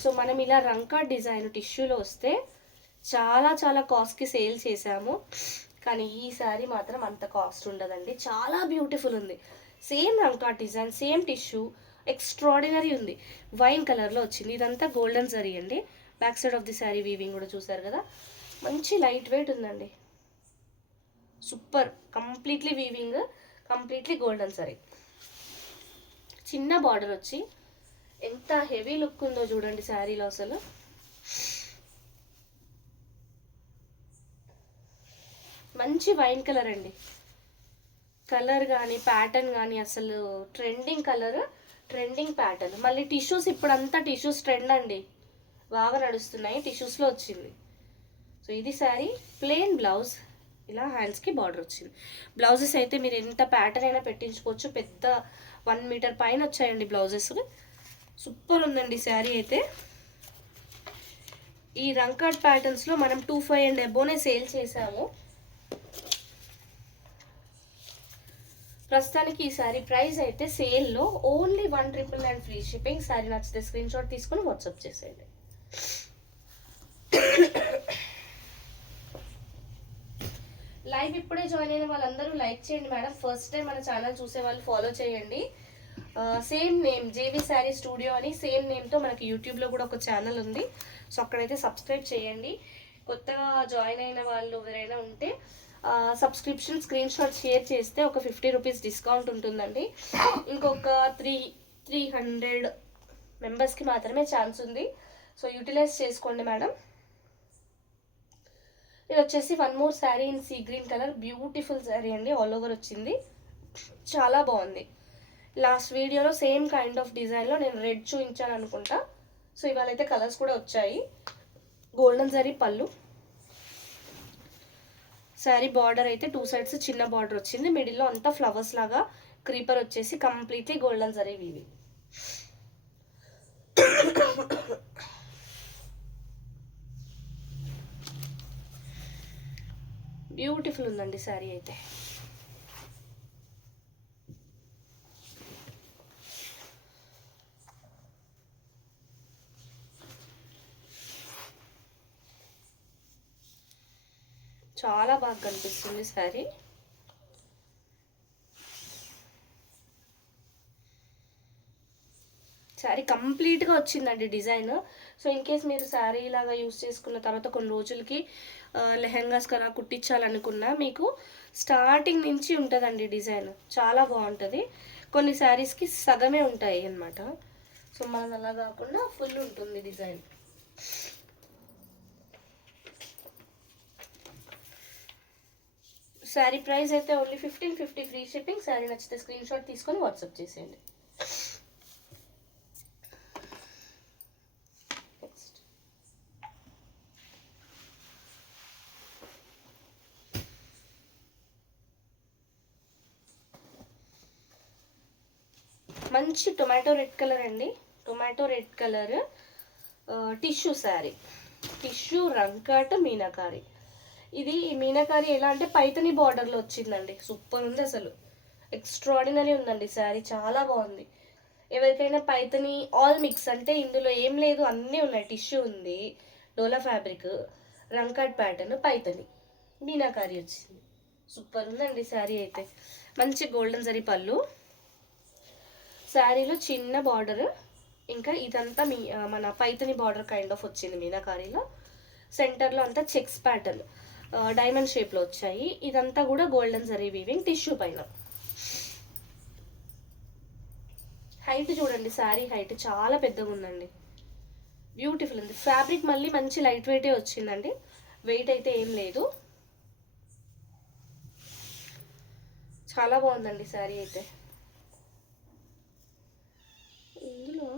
సో మనం ఇలా రంకా డిజైన్ టిష్యూలో వస్తే చాలా చాలా కాస్ట్కి సేల్ చేసాము, కానీ ఈ శారీ మాత్రం అంత కాస్ట్ ఉండదండి. చాలా బ్యూటిఫుల్ ఉంది. సేమ్ రంకా డిజైన్, సేమ్ టిష్యూ, ఎక్స్ట్రాడినరీ ఉంది. వైన్ కలర్లో వచ్చింది. ఇదంతా గోల్డెన్ జరీ అండి. Back side of the sari weaving కూడా చూసారు కదా, మంచి లైట్ వెయిట్ ఉందండి. Super, completely weaving, completely golden zari. చిన్న బార్డర్ వచ్చి ఎంత హెవీ లుక్ ఉందో చూడండి శారీలో. అసలు మంచి వైన్ కలర్ అండి. కలర్ కానీ ప్యాటర్న్ కానీ అసలు ట్రెండింగ్ కలర్, ట్రెండింగ్ ప్యాటర్న్. మళ్ళీ టిష్యూస్, ఇప్పుడంతా టిష్యూస్ ట్రెండ్ అండి, బాగా నడుస్తున్నాయి. టిష్యూస్లో వచ్చింది. సో ఇది శారీ. ప్లెయిన్ బ్లౌజ్, ఇలా హ్యాండ్స్కి బార్డర్ వచ్చింది. బ్లౌజెస్ అయితే మీరు ఎంత ప్యాటర్న్ అయినా పెట్టించుకోవచ్చు. పెద్ద 1 మీటర్ పైన వచ్చాయండి బ్లౌజెస్. సూపర్ ఉందండి శారీ అయితే. ఈ రంకట్ ప్యాటర్న్స్లో మనం 25 అండ్ అబోనే సేల్ చేసాము. ప్రస్తుతానికి ఈ శారీ ప్రైస్ అయితే సేల్లో ఓన్లీ 1,999 ఫ్రీ షిప్పింగ్. శారీ నచ్చితే స్క్రీన్ షాట్ తీసుకొని వాట్సాప్ చేసేయండి. లైవ్ ఇప్పుడే జాయిన్ అయిన వాళ్ళందరూ లైక్ చేయండి మేడం. ఫస్ట్ టైం మన ఛానల్ చూసే వాళ్ళు ఫాలో చేయండి. Same name JV sari studio అని సేమ్ నేమ్తో మనకి యూట్యూబ్లో కూడా ఒక ఛానల్ ఉంది. సో అక్కడైతే సబ్స్క్రైబ్ చేయండి. కొత్తగా జాయిన్ అయిన వాళ్ళు ఎవరైనా ఉంటే సబ్స్క్రిప్షన్ స్క్రీన్ షాట్ షేర్ చేస్తే ఒక 50 రూపీస్ డిస్కౌంట్ ఉంటుందండి. ఇంకొక 300 మెంబర్స్కి మాత్రమే ఛాన్స్ ఉంది. సో యూటిలైజ్ చేసుకోండి మేడం. ఇది వచ్చేసి 1 more sari in see green colour. Beautiful sari అండి, ఆల్ ఓవర్ వచ్చింది, చాలా బాగుంది. లాస్ట్ వీడియోలో సేమ్ కైండ్ ఆఫ్ డిజైన్లో నేను రెడ్ చూపించాను అనుకుంటా. సో ఇవాళ అయితే కలర్స్ కూడా వచ్చాయి. గోల్డెన్ జరీ పళ్ళు. శారీ బార్డర్ అయితే 2 సైడ్స్ చిన్న బార్డర్ వచ్చింది. మిడిల్లో అంతా ఫ్లవర్స్ లాగా క్రీపర్ వచ్చేసి కంప్లీట్లీ గోల్డెన్ జరీ వీవి. బ్యూటిఫుల్ ఉందండి శారీ అయితే. చాలా బాగా కనిపిస్తుంది శారీ. శారీ కంప్లీట్గా వచ్చిందండి డిజైన్. సో ఇన్ కేస్ మీరు శారీ లాగా యూస్ చేసుకున్న తర్వాత కొన్ని రోజులకి లెహెంగాస్ కలా కుట్టించాలనుకున్నా మీకు స్టార్టింగ్ నుంచి ఉంటుందండి డిజైన్, చాలా బాగుంటుంది. కొన్ని శారీస్కి సగమే ఉంటాయి అన్నమాట. సో మనం అలా కాకుండా ఫుల్ ఉంటుంది డిజైన్. శారీ ప్రైస్ అయితే ఓన్లీ 1550 ఫ్రీ షిప్పింగ్. శారీ నచ్చితే స్క్రీన్ షాట్ తీసుకొని వాట్సాప్ చేసేయండి. మంచి టొమాటో రెడ్ కలర్ అండి, tomato red colour tissue sari, tissue rangkat meenakari. ఇది మీనాకారి ఎలా అంటే పైతని బార్డర్లో వచ్చిందండి. సూపర్ ఉంది అసలు, ఎక్స్ట్రాడినరీ ఉందండి శారీ, చాలా బాగుంది. ఎవరికైనా పైతని ఆల్ మిక్స్ అంటే ఇందులో ఏం లేదు, అన్నీ ఉన్నాయి. టిష్యూ ఉంది, డోలా ఫ్యాబ్రిక్, రంకట్ ప్యాటర్న్, పైతని, మీనాకారి వచ్చింది. సూపర్ ఉందండి శారీ అయితే. మంచి గోల్డెన్ జరీ పళ్ళు, శారీలో చిన్న బార్డర్, ఇంకా ఇదంతా మన పైతని బార్డర్ కైండ్ ఆఫ్ వచ్చింది మీనాకారీలో. సెంటర్లో అంతా చెక్స్ ప్యాటర్న్ డైమండ్ షేప్లో వచ్చాయి. ఇదంతా కూడా గోల్డెన్ జరీ వీవింగ్ టిష్యూ పైన. హైట్ చూడండి, శారీ హైట్ చాలా పెద్దగా ఉందండి, బ్యూటిఫుల్ ఉంది. ఫ్యాబ్రిక్ మళ్ళీ మంచి లైట్ వెయిటే వచ్చిందండి, వెయిట్ అయితే ఏం లేదు. చాలా బాగుందండి శారీ అయితే. ఇందులో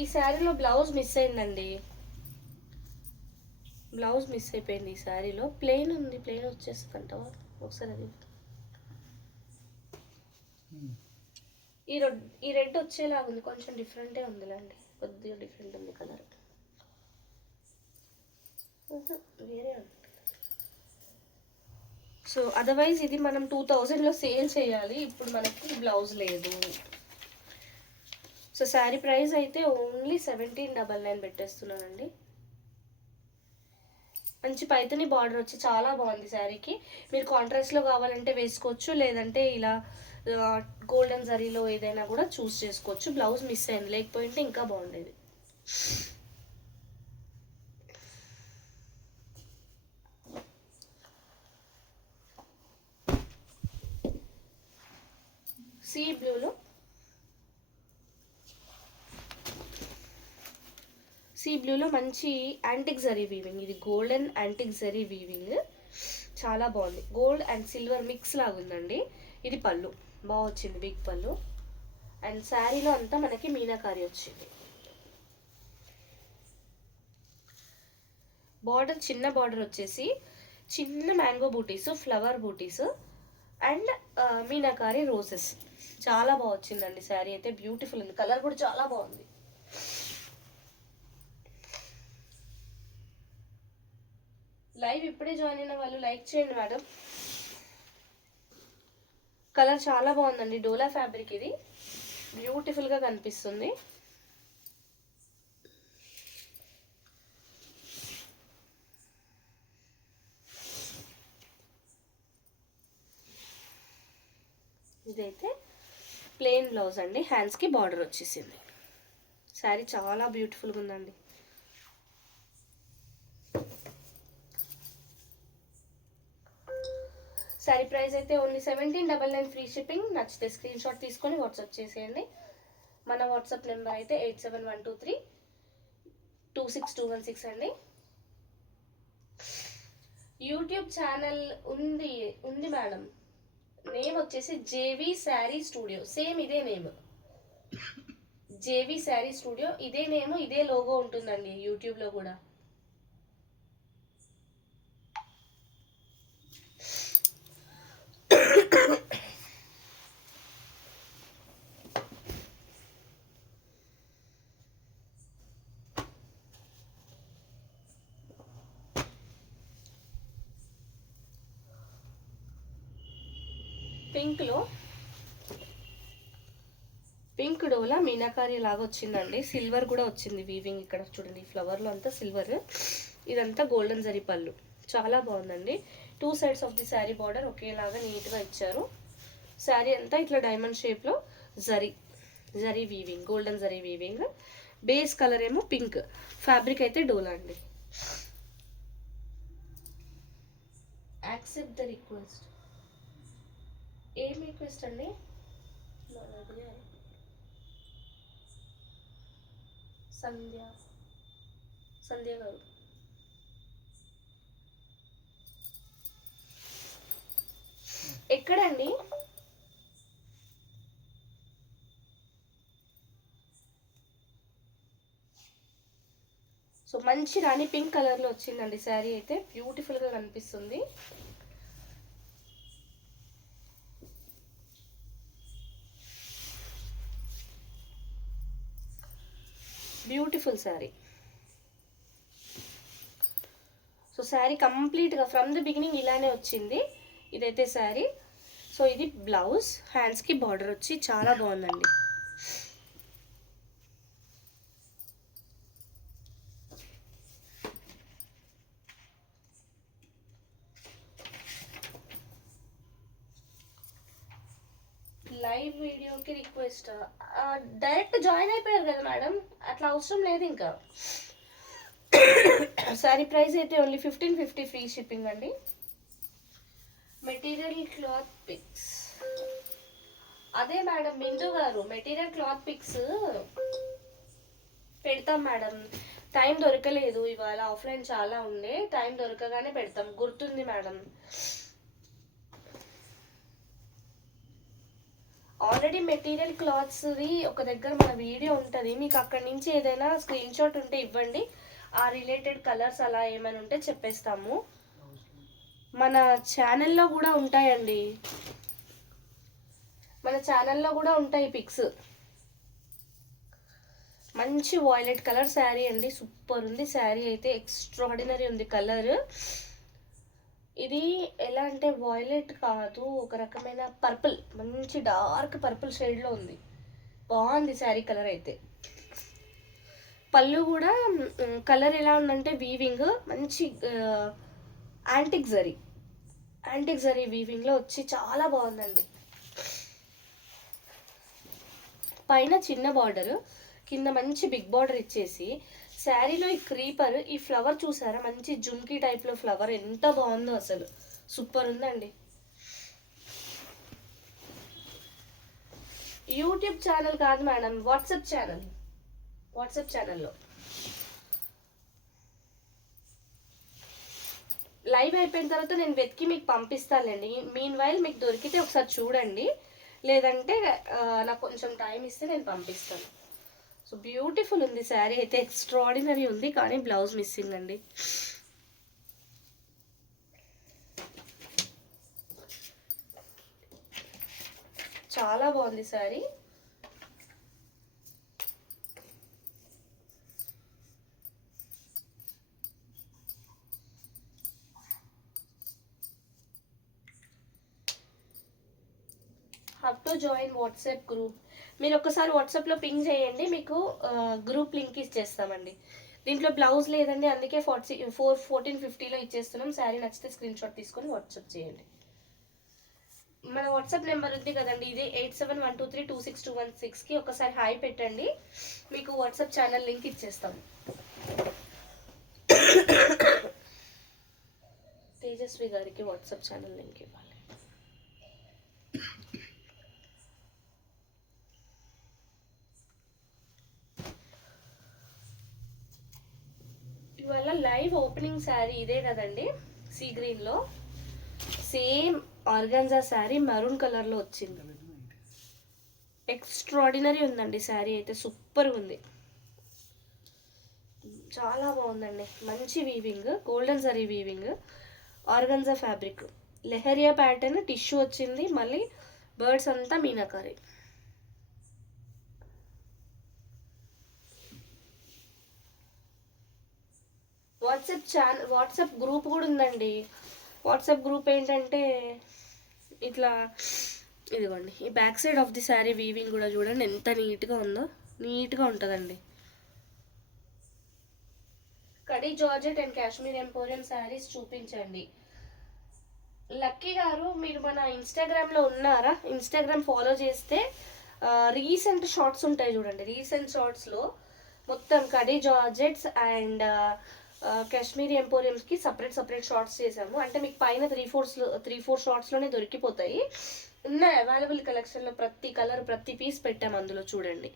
ఈ శారీలో బ్లౌజ్ మిస్ అయిందండి, బ్లౌజ్ మిస్ అయిపోయింది. ఈ శారీలో ప్లెయిన్ ఉంది, ప్లెయిన్ వచ్చేస్తుందంట ఒకసారి. అది ఈ రెడ్ వచ్చేలాగా ఉంది, కొంచెం డిఫరెంటే ఉందిలేండి, కొద్దిగా డిఫరెంట్ ఉంది కలర్, వేరే ఉంది. సో అదర్వైజ్ ఇది మనం 2000లో సేల్ చేయాలి, ఇప్పుడు మనకి బ్లౌజ్ లేదు. సో శారీ ప్రైస్ అయితే ఓన్లీ 1799 పెట్టేస్తున్నానండి. మంచి పైతని బార్డర్ వచ్చి చాలా బాగుంది శారీకి. మీరు కాంట్రాస్ట్లో కావాలంటే వేసుకోవచ్చు, లేదంటే ఇలా గోల్డెన్ జరీలో ఏదైనా కూడా చూస్ చేసుకోవచ్చు. బ్లౌజ్ మిస్ అయింది, లేకపోయింటే ఇంకా బాగుండేది. సీ బ్లూలో మంచి యాంటిక్ జరీ వీవింగ్, ఇది గోల్డెన్ యాంటిక్ జరీ వీవింగ్ చాలా బాగుంది. గోల్డ్ అండ్ సిల్వర్ మిక్స్ లాగా ఉందండి. ఇది పళ్ళు బాగా వచ్చింది, బిగ్ పళ్ళు. అండ్ శారీలో అంతా మనకి మీనాకారి వచ్చింది. బార్డర్ చిన్న బార్డర్ వచ్చేసి చిన్న mango butis, flower butis and meenakari roses. చాలా బాగా వచ్చిందండి శారీ అయితే, బ్యూటిఫుల్ ఉంది. కలర్ కూడా చాలా బాగుంది. లైవ్ ఇప్పుడే జాయిన్ అయిన వాళ్ళు లైక్ చేయండి మేడం. కలర్ చాలా బాగుందండి, డోలా ఫ్యాబ్రిక్, ఇది బ్యూటిఫుల్గా కనిపిస్తుంది. ఇదైతే ప్లెయిన్ బ్లౌజ్ అండి, హ్యాండ్స్కి బార్డర్ వచ్చేసింది. శారీ చాలా బ్యూటిఫుల్గా ఉందండి. శారీ ప్రైస్ అయితే ఓన్లీ 1799 ఫ్రీ షిప్పింగ్. నచ్చితే స్క్రీన్ షాట్ తీసుకొని వాట్సాప్ చేసేయండి. మన వాట్సాప్ నెంబర్ అయితే 8712326216 అండి. యూట్యూబ్ ఛానల్ ఉంది మేడం, నేమ్ వచ్చేసి జేవి శారీ స్టూడియో, సేమ్ ఇదే నేమ్, జేవి శారీ స్టూడియో, ఇదే నేమ్, ఇదే లోగో ఉంటుందండి యూట్యూబ్లో కూడా. పింక్ డోలా మీనాకారి లాగా వచ్చిందండి, సిల్వర్ కూడా వచ్చింది వీవింగ్. ఇక్కడ చూడండి, ఫ్లవర్లో అంతా సిల్వర్, ఇదంతా గోల్డెన్ జరీ పళ్ళు. చాలా బాగుందండి. 2 sides of the sari border ఒకేలాగా నీట్గా ఇచ్చారు. శారీ అంతా ఇట్లా డైమండ్ షేప్లో zari weaving, golden zari weaving. Base colour ఏమో పింక్, ఫ్యాబ్రిక్ అయితే డోలా అండి. Accept the request. ఏం రిక్వెస్ట్ అండి? సంధ్య గారు, ఎక్కడండి? సో మంచి రాణి పింక్ కలర్లో వచ్చిందండి శారీ అయితే, బ్యూటిఫుల్గా కనిపిస్తుంది. బ్యూటిఫుల్ శారీ. సో శారీ కంప్లీట్గా ఫ్రమ్ ది బిగినింగ్ ఇలానే వచ్చింది. ఇదైతే శారీ. సో సో ఇది బ్లౌజ్, హ్యాండ్స్కి బార్డర్ వచ్చి చాలా బాగుందండి. లైవ్ వీడియోకి రిక్వెస్ట్ డైరెక్ట్ జాయిన్ అయిపోయారు కదా మేడం, అట్లా అవసరం లేదు ఇంకా. సారీ ప్రైస్ అయితే ఓన్లీ 1550 ఫ్రీ షిప్పింగ్ అండి. మెటీరియల్ క్లాత్ పిక్స్, అదే మేడం బిందు గారు, మెటీరియల్ క్లాత్ పిక్స్ పెడతాం మేడం. టైం దొరకలేదు ఇవాళ, ఆఫ్లైన్ చాలా ఉండే, టైం దొరకగానే పెడతాం, గుర్తుంది మేడం. ఆల్రెడీ మెటీరియల్ క్లాత్స్ది ఒక దగ్గర మన వీడియో ఉంటుంది, మీకు అక్కడి నుంచి ఏదైనా స్క్రీన్ షాట్ ఉంటే ఇవ్వండి, ఆ రిలేటెడ్ కలర్స్ అలా ఏమైనా ఉంటే చెప్పేస్తాము. మన ఛానల్లో కూడా ఉంటాయండి, మన ఛానల్లో కూడా ఉంటాయి పిక్స్. మంచి వాయిలెట్ కలర్ శారీ అండి, సూపర్ ఉంది శారీ అయితే, ఎక్స్ట్రాడినరీ ఉంది కలర్. ఇది ఎలా అంటే వాయిలెట్ కాదు, ఒక రకమైన పర్పుల్, మంచి డార్క్ పర్పుల్ షేడ్లో ఉంది, బాగుంది శారీ కలర్ అయితే. పళ్ళు కూడా కలర్ ఎలా ఉందంటే వీవింగ్ మంచి యాంటిక్ జరీ వీవింగ్లో వచ్చి చాలా బాగుందండి. పైన చిన్న బార్డర్, కింద మంచి బిగ్ బార్డర్ ఇచ్చేసి శారీలో ఈ క్రీపర్, ఈ ఫ్లవర్ చూసారా, మంచి జుమ్కీ టైప్లో ఫ్లవర్, ఎంత బాగుందో అసలు, సూపర్ ఉందండి. యూట్యూబ్ ఛానల్ కాదు మేడం, వాట్సాప్ ఛానల్లో లైవ్ అయిపోయిన తర్వాత నేను వెతికి మీకు పంపిస్తానండి. మీన్ వైల్ మీకు దొరికితే ఒకసారి చూడండి, లేదంటే నాకు కొంచెం టైం ఇస్తే నేను పంపిస్తాను. సో బ్యూటిఫుల్ ఉంది శారీ అయితే, ఎక్స్ట్రాడినరీ ఉంది, కానీ బ్లౌజ్ మిస్సింగ్ అండి. చాలా బాగుంది sari. How to join WhatsApp group, మీరు ఒక్కసారి వాట్సాప్లో పింగ్ చేయండి, మీకు గ్రూప్ లింక్ ఇచ్చేస్తామండి. దీంట్లో బ్లౌజ్ లేదండి, అందుకే 1450లో ఇచ్చేస్తున్నాం. శారీ నచ్చితే స్క్రీన్ షాట్ తీసుకొని వాట్సాప్ చేయండి. మన వాట్సాప్ నెంబర్ ఉంది కదండి, ఇదే 8712326216కి ఒకసారి హాయ్ పెట్టండి, మీకు వాట్సాప్ ఛానల్ లింక్ ఇచ్చేస్తాం. తేజస్వి గారికి వాట్సాప్ ఛానల్ లింక్ ఇవ్వాలి. ఇవాళ లైవ్ ఓపెనింగ్ శారీ ఇదే కదండి, సీ గ్రీన్లో సేమ్ ఆర్గాన్జా శారీ మరూన్ కలర్లో వచ్చింది, ఎక్స్ట్రాడినరీ ఉందండి శారీ అయితే, సూపర్ ఉంది, చాలా బాగుందండి. మంచి weaving, golden zari weaving, organza fabric, leheriya pattern, tissue వచ్చింది, మళ్ళీ బర్డ్స్ అంతా మీనాకారి. వాట్సాప్ గ్రూప్ కూడా ఉందండి. వాట్సాప్ గ్రూప్ ఏంటంటే ఇట్లా, ఇదిగోండి ఈ back side of the sari weaving కూడా చూడండి ఎంత నీట్గా ఉందో, నీట్గా ఉంటుందండి. Khaddi georgette and Kashmir emporium saris చూపించండి. లక్కీ గారు, మీరు మన ఇన్స్టాగ్రామ్లో ఉన్నారా? ఇన్స్టాగ్రామ్ ఫాలో చేస్తే రీసెంట్ షార్ట్స్ ఉంటాయి చూడండి, రీసెంట్ షార్ట్స్లో మొత్తం కడీ జార్జెట్స్ అండ్ కాశ్మీరీ ఎంపోరియంస్కి సపరేట్ షార్ట్స్ చేసాము, అంటే మీకు పైన 3-4 షార్ట్స్లోనే దొరికిపోతాయి. ఉన్న అవైలబుల్ కలెక్షన్లో ప్రతి కలర్ ప్రతి పీస్ పెట్టాము అందులో చూడండి.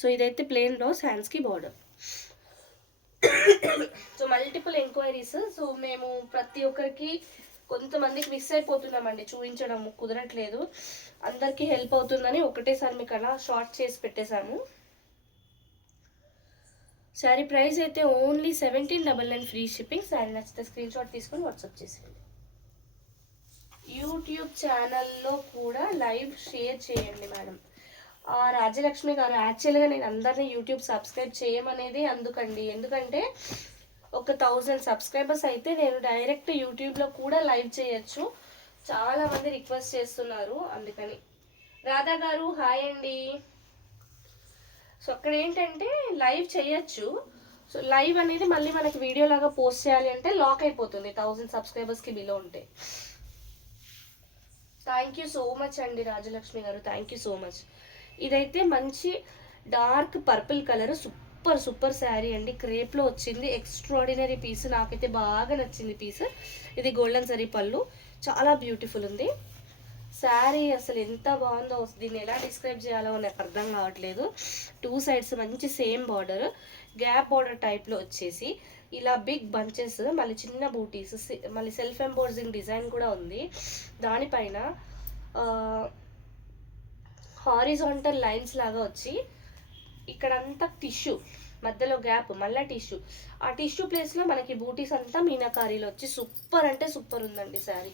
సో ఇదైతే ప్లెయిన్ బ్లౌజ్, హ్యాండ్స్కి border. So multiple enquiries, so మేము ప్రతి ఒక్కరికి కొంతమందికి మిస్ అయిపోతున్నామండి, చూపించడం కుదరట్లేదు, అందరికీ హెల్ప్ అవుతుందని ఒకటేసారి మీకు అలా షార్ట్ చేసి పెట్టేశాము. శారీ ప్రైస్ అయితే ఓన్లీ 1799 ఫ్రీ షిప్పింగ్. శారీ నచ్చితే స్క్రీన్ షాట్ తీసుకొని వాట్సాప్ చేసేయండి. యూట్యూబ్ ఛానల్లో కూడా లైవ్ షేర్ చేయండి మేడం. రాజలక్ష్మి గారు, యాక్చువల్గా నేను అందరినీ యూట్యూబ్ సబ్స్క్రైబ్ చేయమనేది అందుకండి, ఎందుకంటే ఒక 1000 సబ్స్క్రైబర్స్ అయితే నేను డైరెక్ట్ యూట్యూబ్లో కూడా లైవ్ చేయొచ్చు. చాలా మంది రిక్వెస్ట్ చేస్తున్నారు, అందుకని. రాధా గారు హాయ్ అండి. సో అక్కడ ఏంటంటే లైవ్ చేయొచ్చు. సో లైవ్ అనేది మళ్ళీ మనకి వీడియో లాగా పోస్ట్ చేయాలి అంటే లాక్ అయిపోతుంది 1000 సబ్స్క్రైబర్స్కి బిలో ఉంటే. థ్యాంక్ యూ సో మచ్ అండి రాజలక్ష్మి గారు, థ్యాంక్ యూ సో మచ్. ఇదైతే మంచి dark purple colour, super super sari అండి. క్రేప్లో వచ్చింది, ఎక్స్ట్రాడినరీ పీస్, నాకైతే బాగా నచ్చింది పీస్. ఇది గోల్డెన్ జరీ పళ్ళు, చాలా బ్యూటిఫుల్ ఉంది శారీ. అసలు ఎంత బాగుందో, దీన్ని ఎలా డిస్క్రైబ్ చేయాలో నాకు అర్థం కావట్లేదు. 2 సైడ్స్ మంచి సేమ్ బార్డర్, గ్యాప్ బార్డర్ టైప్లో వచ్చేసి ఇలా బిగ్ బంచెస్, మళ్ళీ చిన్న బూటీస్, మళ్ళీ సెల్ఫ్ ఎంబోర్జింగ్ డిజైన్ కూడా ఉంది. దానిపైన హారిజాంటల్ లైన్స్ లాగా వచ్చి ఇక్కడంతా టిష్యూ, మధ్యలో గ్యాప్ మళ్ళీ టిష్యూ, ఆ టిష్యూ ప్లేస్లో మనకి బూటీస్ అంతా మీనాకారీలో వచ్చి సూపర్ అంటే సూపర్ ఉందండి శారీ.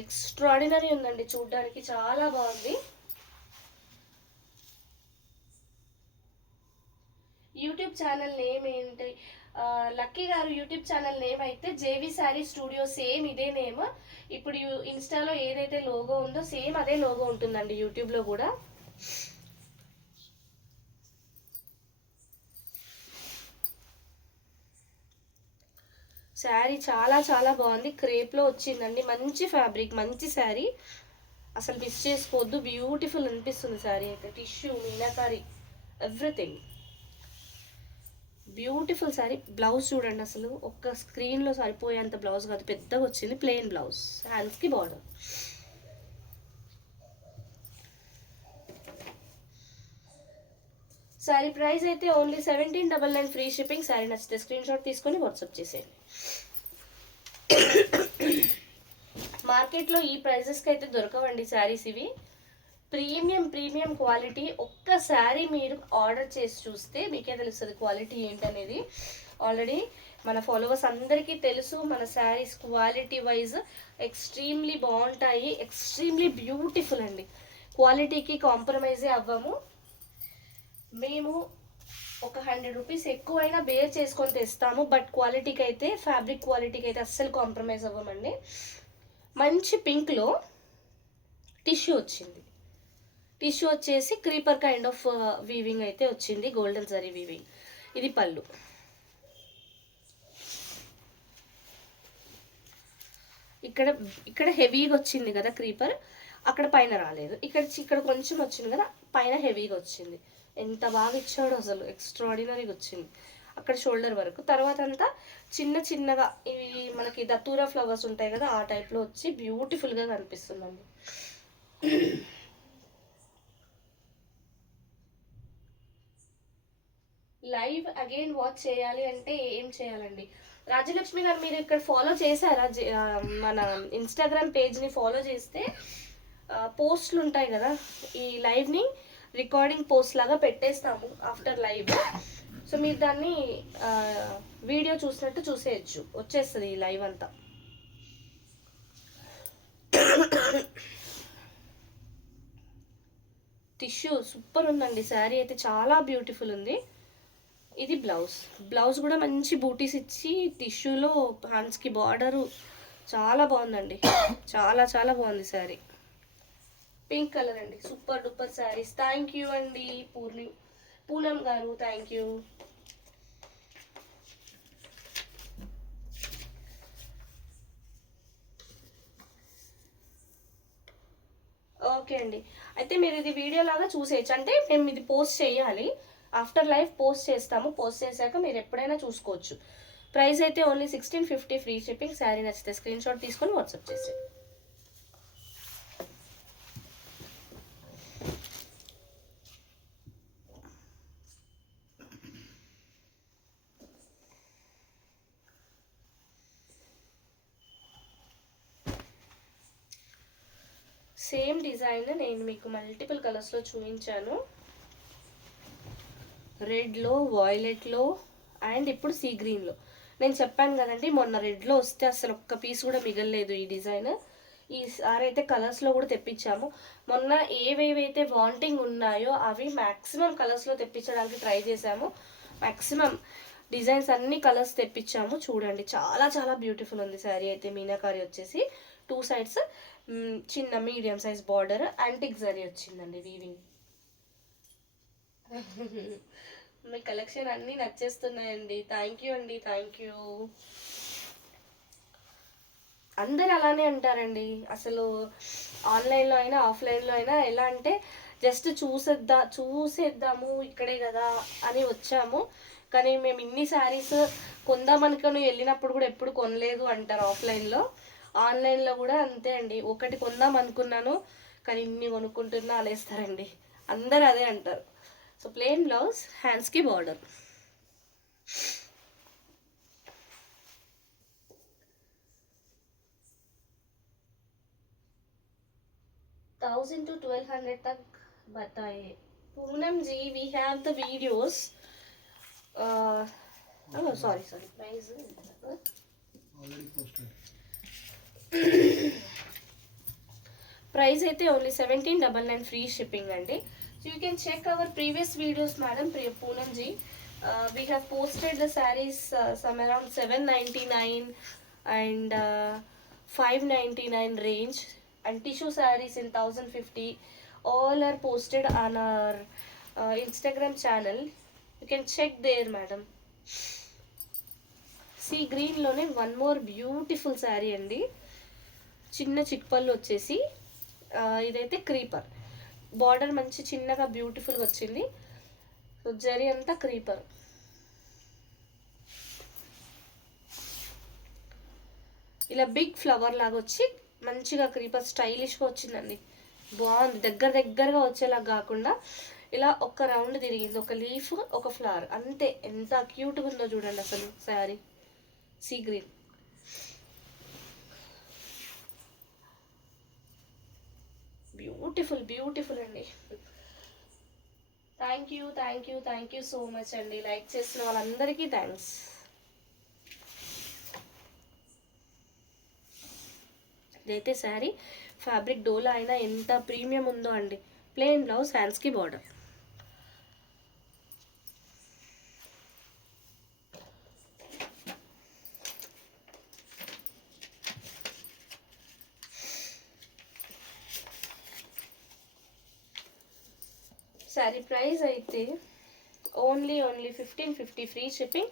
ఎక్స్ట్రాడినరీ ఉందండి, చూడ్డానికి చాలా బాగుంది. యూట్యూబ్ ఛానల్ నేమ్ ఏంటి? లక్కీ గారు యూట్యూబ్ ఛానల్ నేమ్ అయితే జేవి శారీ స్టూడియో, సేమ్ ఇదే నేమ్. ఇప్పుడు ఇన్స్టాలో ఏదైతే లోగో ఉందో సేమ్ అదే లోగో ఉంటుందండి యూట్యూబ్లో కూడా. శారీ చాలా చాలా బాగుంది, క్రేప్లో వచ్చిందండి, మంచి ఫ్యాబ్రిక్, మంచి శారీ, అసలు మిస్ చేసుకోవద్దు. బ్యూటిఫుల్ అనిపిస్తుంది శారీ అయితే, tissue meenakari everything beautiful sari. Blouse చూడండి, అసలు ఒక్క స్క్రీన్లో సరిపోయేంత బ్లౌజ్ కాదు, పెద్దగా వచ్చింది, ప్లెయిన్ బ్లౌజ్, హ్యాండ్స్కి బార్డర్. శారీ ప్రైస్ అయితే ఓన్లీ 1799 ఫ్రీ షిప్పింగ్. శారీ నచ్చితే స్క్రీన్ షాట్ తీసుకొని వాట్సాప్ చేసేయండి. మార్కెట్లో ఈ ప్రైజెస్కి అయితే దొరకవండి శారీస్, ఇవి ప్రీమియం క్వాలిటీ. ఒక్క శారీ మీరు ఆర్డర్ చేసి చూస్తే మీకే తెలుస్తుంది క్వాలిటీ ఏంటనేది. ఆల్రెడీ మన ఫాలోవర్స్ అందరికీ తెలుసు మన శారీస్ క్వాలిటీ వైజ్ ఎక్స్ట్రీమ్లీ బాగుంటాయి, ఎక్స్ట్రీమ్లీ బ్యూటిఫుల్ అండి. క్వాలిటీకి కాంప్రమైజే అవ్వము మేము. ఒక 100 రూపీస్ ఎక్కువైనా బేర్ చేసుకొని తెస్తాము, బట్ క్వాలిటీకి అయితే, ఫ్యాబ్రిక్ క్వాలిటీకి అయితే అస్సలు కాంప్రమైజ్ అవ్వమండి. మంచి పింక్లో టిష్యూ వచ్చింది, టిష్యూ వచ్చేసి క్రీపర్ కైండ్ ఆఫ్ వీవింగ్ అయితే వచ్చింది, గోల్డెన్ జరీ వీవింగ్. ఇది పళ్ళు. ఇక్కడ హెవీగా వచ్చింది కదా క్రీపర్, అక్కడ పైన రాలేదు, ఇక్కడ కొంచెం వచ్చింది కదా, పైన హెవీగా వచ్చింది. ఎంత బాగా ఇచ్చాడో అసలు, ఎక్స్ట్రాడినరీగా వచ్చింది అక్కడ షోల్డర్ వరకు. తర్వాత అంతా చిన్నగా ఇవి మనకి దత్తూరా ఫ్లవర్స్ ఉంటాయి కదా, ఆ టైప్లో వచ్చి బ్యూటిఫుల్గా కనిపిస్తుందండి. లైవ్ అగైన్ వాచ్ చేయాలి అంటే ఏం చేయాలండి? రాజలక్ష్మి గారు మీరు ఇక్కడ ఫాలో చేశారా? మన ఇన్స్టాగ్రామ్ పేజ్ని ఫాలో చేస్తే పోస్ట్లు ఉంటాయి కదా, ఈ లైవ్ని రికార్డింగ్ పోస్ట్ లాగా పెట్టేస్తాము ఆఫ్టర్ లైవ్. సో మీరు దాన్ని వీడియో చూసినట్టు చూసేయచ్చు, వచ్చేస్తుంది ఈ లైవ్ అంతా. టిష్యూ సూపర్ ఉందండి, శారీ అయితే చాలా బ్యూటిఫుల్ ఉంది. ఇది బ్లౌజ్ కూడా మంచి బూటీస్ ఇచ్చి టిష్యూలో హ్యాండ్స్కి బార్డరు చాలా బాగుందండి, చాలా చాలా బాగుంది శారీ. పింక్ కలర్ అండి, super duper saris. Thank you అండి పూనం గారు, థ్యాంక్ యూ. ఓకే అండి, అయితే మీరు ఇది వీడియో లాగా చూసేయచ్చు, అంటే మేము ఇది పోస్ట్ చేయాలి, ఆఫ్టర్ లైవ్ పోస్ట్ చేస్తాము, పోస్ట్ చేశాక మీరు ఎప్పుడైనా చూసుకోవచ్చు. ప్రైస్ అయితే ఓన్లీ 1650 ఫ్రీ షిప్పింగ్. శారీ నచ్చితే స్క్రీన్ షాట్ తీసుకొని వాట్సాప్ చేసేయండి. సేమ్ డిజైన్ నేను మీకు మల్టిపుల్ కలర్స్లో చూపించాను, రెడ్లో, వాయిలెట్లో అండ్ ఇప్పుడు సీ గ్రీన్లో. నేను చెప్పాను కదండి, మొన్న రెడ్లో వస్తే అసలు ఒక్క పీస్ కూడా మిగలలేదు ఈ డిజైన్. ఈసారి అయితే కలర్స్లో కూడా తెప్పించాము. మొన్న ఏవేవైతే వాంటింగ్ ఉన్నాయో అవి మ్యాక్సిమం కలర్స్లో తెప్పించడానికి ట్రై చేశాము. మ్యాక్సిమం డిజైన్స్ అన్ని కలర్స్ తెప్పించాము చూడండి. చాలా చాలా బ్యూటిఫుల్ ఉంది శారీ అయితే. మీనాకారి వచ్చేసి 2 సైడ్స్ చిన్న medium size border, antique zari వచ్చిందండి వీవింగ్. మీ కలెక్షన్ అన్నీ నచ్చేస్తున్నాయండి. థ్యాంక్ యూ అండి, థ్యాంక్ యూ. అందరు అలానే అంటారండి. అసలు ఆన్లైన్లో అయినా ఆఫ్లైన్లో అయినా ఎలా అంటే జస్ట్ చూసేద్దాము ఇక్కడే కదా అని వచ్చాము. కానీ మేము ఇన్ని శారీస్ కొందామనుకొని వెళ్ళినప్పుడు కూడా ఎప్పుడు కొనలేదు అంటారు ఆఫ్లైన్లో. ఆన్లైన్లో కూడా అంతే అండి. ఒకటి కొందాం అనుకున్నాను కానీ ఇన్ని కొనుక్కుంటున్నా అనేస్తారండి. అందరు అదే అంటారు. సో ప్లెయిన్ బ్లౌజ్, హ్యాండ్స్కి బార్డర్. $1000 to 1200 तक बताए पूनम जी. We have the videos. Oh, sorry. Price already posted. Price అయితే only 1799 free shipping అండి. So you can check our previous videos, madam Poonam ji. We have posted the sarees some around 799 and 599 range, and tissue sarees in 1050. All are posted on our Instagram channel. You can check there, madam. Sea గ్రీన్లోనే one more beautiful sari అండి. చిన్న చిక్పళ్ళు వచ్చేసి ఇదైతే creeper border మంచి చిన్నగా బ్యూటిఫుల్గా వచ్చింది. So zari అంతా క్రీపర్. ఇలా బిగ్ ఫ్లవర్ లాగా వచ్చి మంచిగా క్రీపర్ స్టైలిష్గా వచ్చిందండి. బాగుంది. దగ్గరగా వచ్చేలా కాకుండా ఇలా ఒక రౌండ్ తిరిగింది. ఒక లీఫ్, ఒక ఫ్లవర్, అంతే. ఎంత క్యూట్గా ఉందో చూడండి అసలు శారీ. Sea green. బ్యూటిఫుల్ అండి. థ్యాంక్ యూ సో మచ్ అండి. లైక్ చేసిన వాళ్ళందరికీ థ్యాంక్స్. ఇదైతే శారీ ఫ్యాబ్రిక్ డోలా అయినా ఎంత ప్రీమియం ఉందో అండి. ప్లెయిన్ బ్లౌజ్, హ్యాండ్స్కి బార్డర్. శారీ ప్రైస్ అయితే only 1550 free shipping.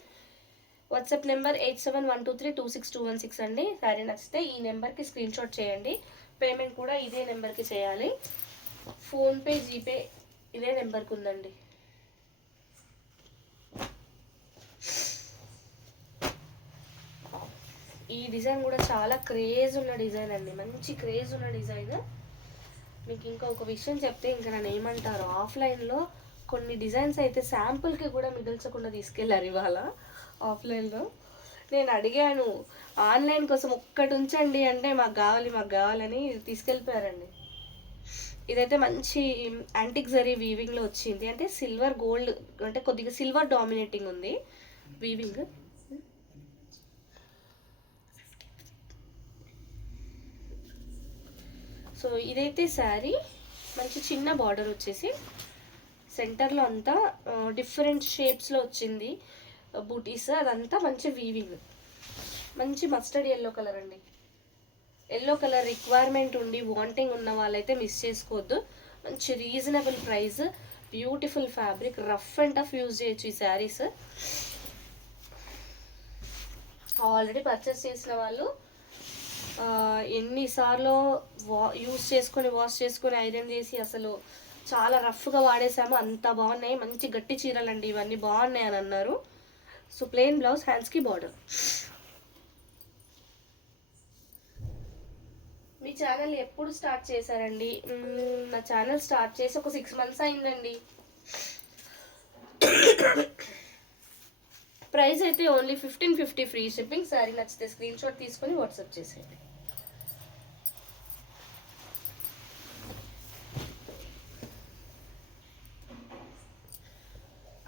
WhatsApp number 8712326216 అండి. శారీ నచ్చితే ఈ నెంబర్కి స్క్రీన్ షాట్ చేయండి. పేమెంట్ కూడా ఇదే నెంబర్కి చేయాలి. ఫోన్పే, జీపే ఇదే నెంబర్కి ఉందండి. ఈ డిజైన్ కూడా చాలా క్రేజ్ ఉన్న డిజైన్ అండి. మంచి క్రేజ్ ఉన్న డిజైన్. మీకు ఇంకా ఒక విషయం చెప్తే ఇంకా నన్ను ఏమంటారు, ఆఫ్లైన్లో కొన్ని డిజైన్స్ అయితే శాంపుల్కి కూడా మిగిల్చకుండా తీసుకెళ్ళారు ఇవాళ ఆఫ్లైన్లో. నేను అడిగాను ఆన్లైన్ కోసం ఒక్కటి ఉంచండి అంటే మాకు కావాలని తీసుకెళ్ళిపోయారండి. ఇదైతే మంచి యాంటిక్ జరీ వీవింగ్లో వచ్చింది. అంటే సిల్వర్ గోల్డ్, అంటే కొద్దిగా సిల్వర్ డామినేటింగ్ ఉంది వీవింగ్. సో ఇదైతే శారీ మంచి చిన్న బార్డర్ వచ్చేసి సెంటర్లో అంతా డిఫరెంట్ షేప్స్లో వచ్చింది బూటీస్. అదంతా మంచి వీవింగ్. మంచి మస్టర్డ్ ఎల్లో కలర్ అండి. ఎల్లో కలర్ రిక్వైర్మెంట్ ఉండి వాంటింగ్ ఉన్న వాళ్ళైతే మిస్ చేసుకోవద్దు. మంచి reasonable price, beautiful fabric, rough and tough use చేయొచ్చు ఈ శారీస్. ఆల్రెడీ పర్చేస్ చేసిన వాళ్ళు ఎన్నిసార్లు వాష్ చేసుకొని ఐరన్ చేసి అసలు చాలా రఫ్గా వాడేసాము. అంత బాగున్నాయి. మంచి గట్టి చీరలండి ఇవన్నీ, బాగున్నాయి అని అన్నారు. సో ప్లెయిన్ బ్లౌజ్, హ్యాండ్స్కి బార్డర్. మీ ఛానల్ ఎప్పుడు స్టార్ట్ చేశారండి? నా ఛానల్ స్టార్ట్ చేసి ఒక 6 months అయిందండి. ప్రైస్ అయితే ఓన్లీ 1550 ఫ్రీ షిప్పింగ్. శారీ నచ్చితే స్క్రీన్ షాట్ తీసుకొని వాట్సాప్ చేసేయండి.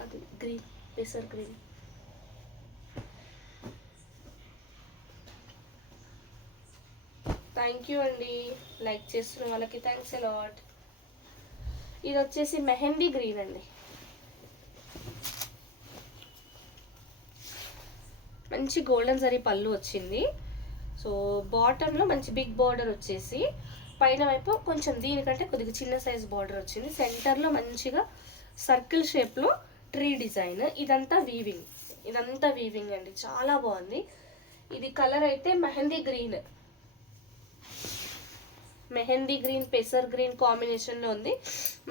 అది గ్రీన్, పెసర్ గ్రీన్. థ్యాంక్ యూ అండి. లైక్ చేస్తున్న వాళ్ళకి థ్యాంక్స్ ఎ లాట్. ఇది వచ్చేసి మెహందీ గ్రీన్ అండి. మంచి గోల్డెన్ జరీ పళ్ళు వచ్చింది. సో బాటంలో మంచి బిగ్ బార్డర్ వచ్చేసి పైన వైపు కొంచెం దీనికంటే కొద్దిగా చిన్న సైజ్ బార్డర్ వచ్చింది. సెంటర్లో మంచిగా సర్కిల్ షేప్లో ట్రీ డిజైన్. ఇదంతా వీవింగ్ అండి, చాలా బాగుంది. ఇది కలర్ అయితే మెహందీ గ్రీన్ పెసర్ గ్రీన్ కాంబినేషన్లో ఉంది.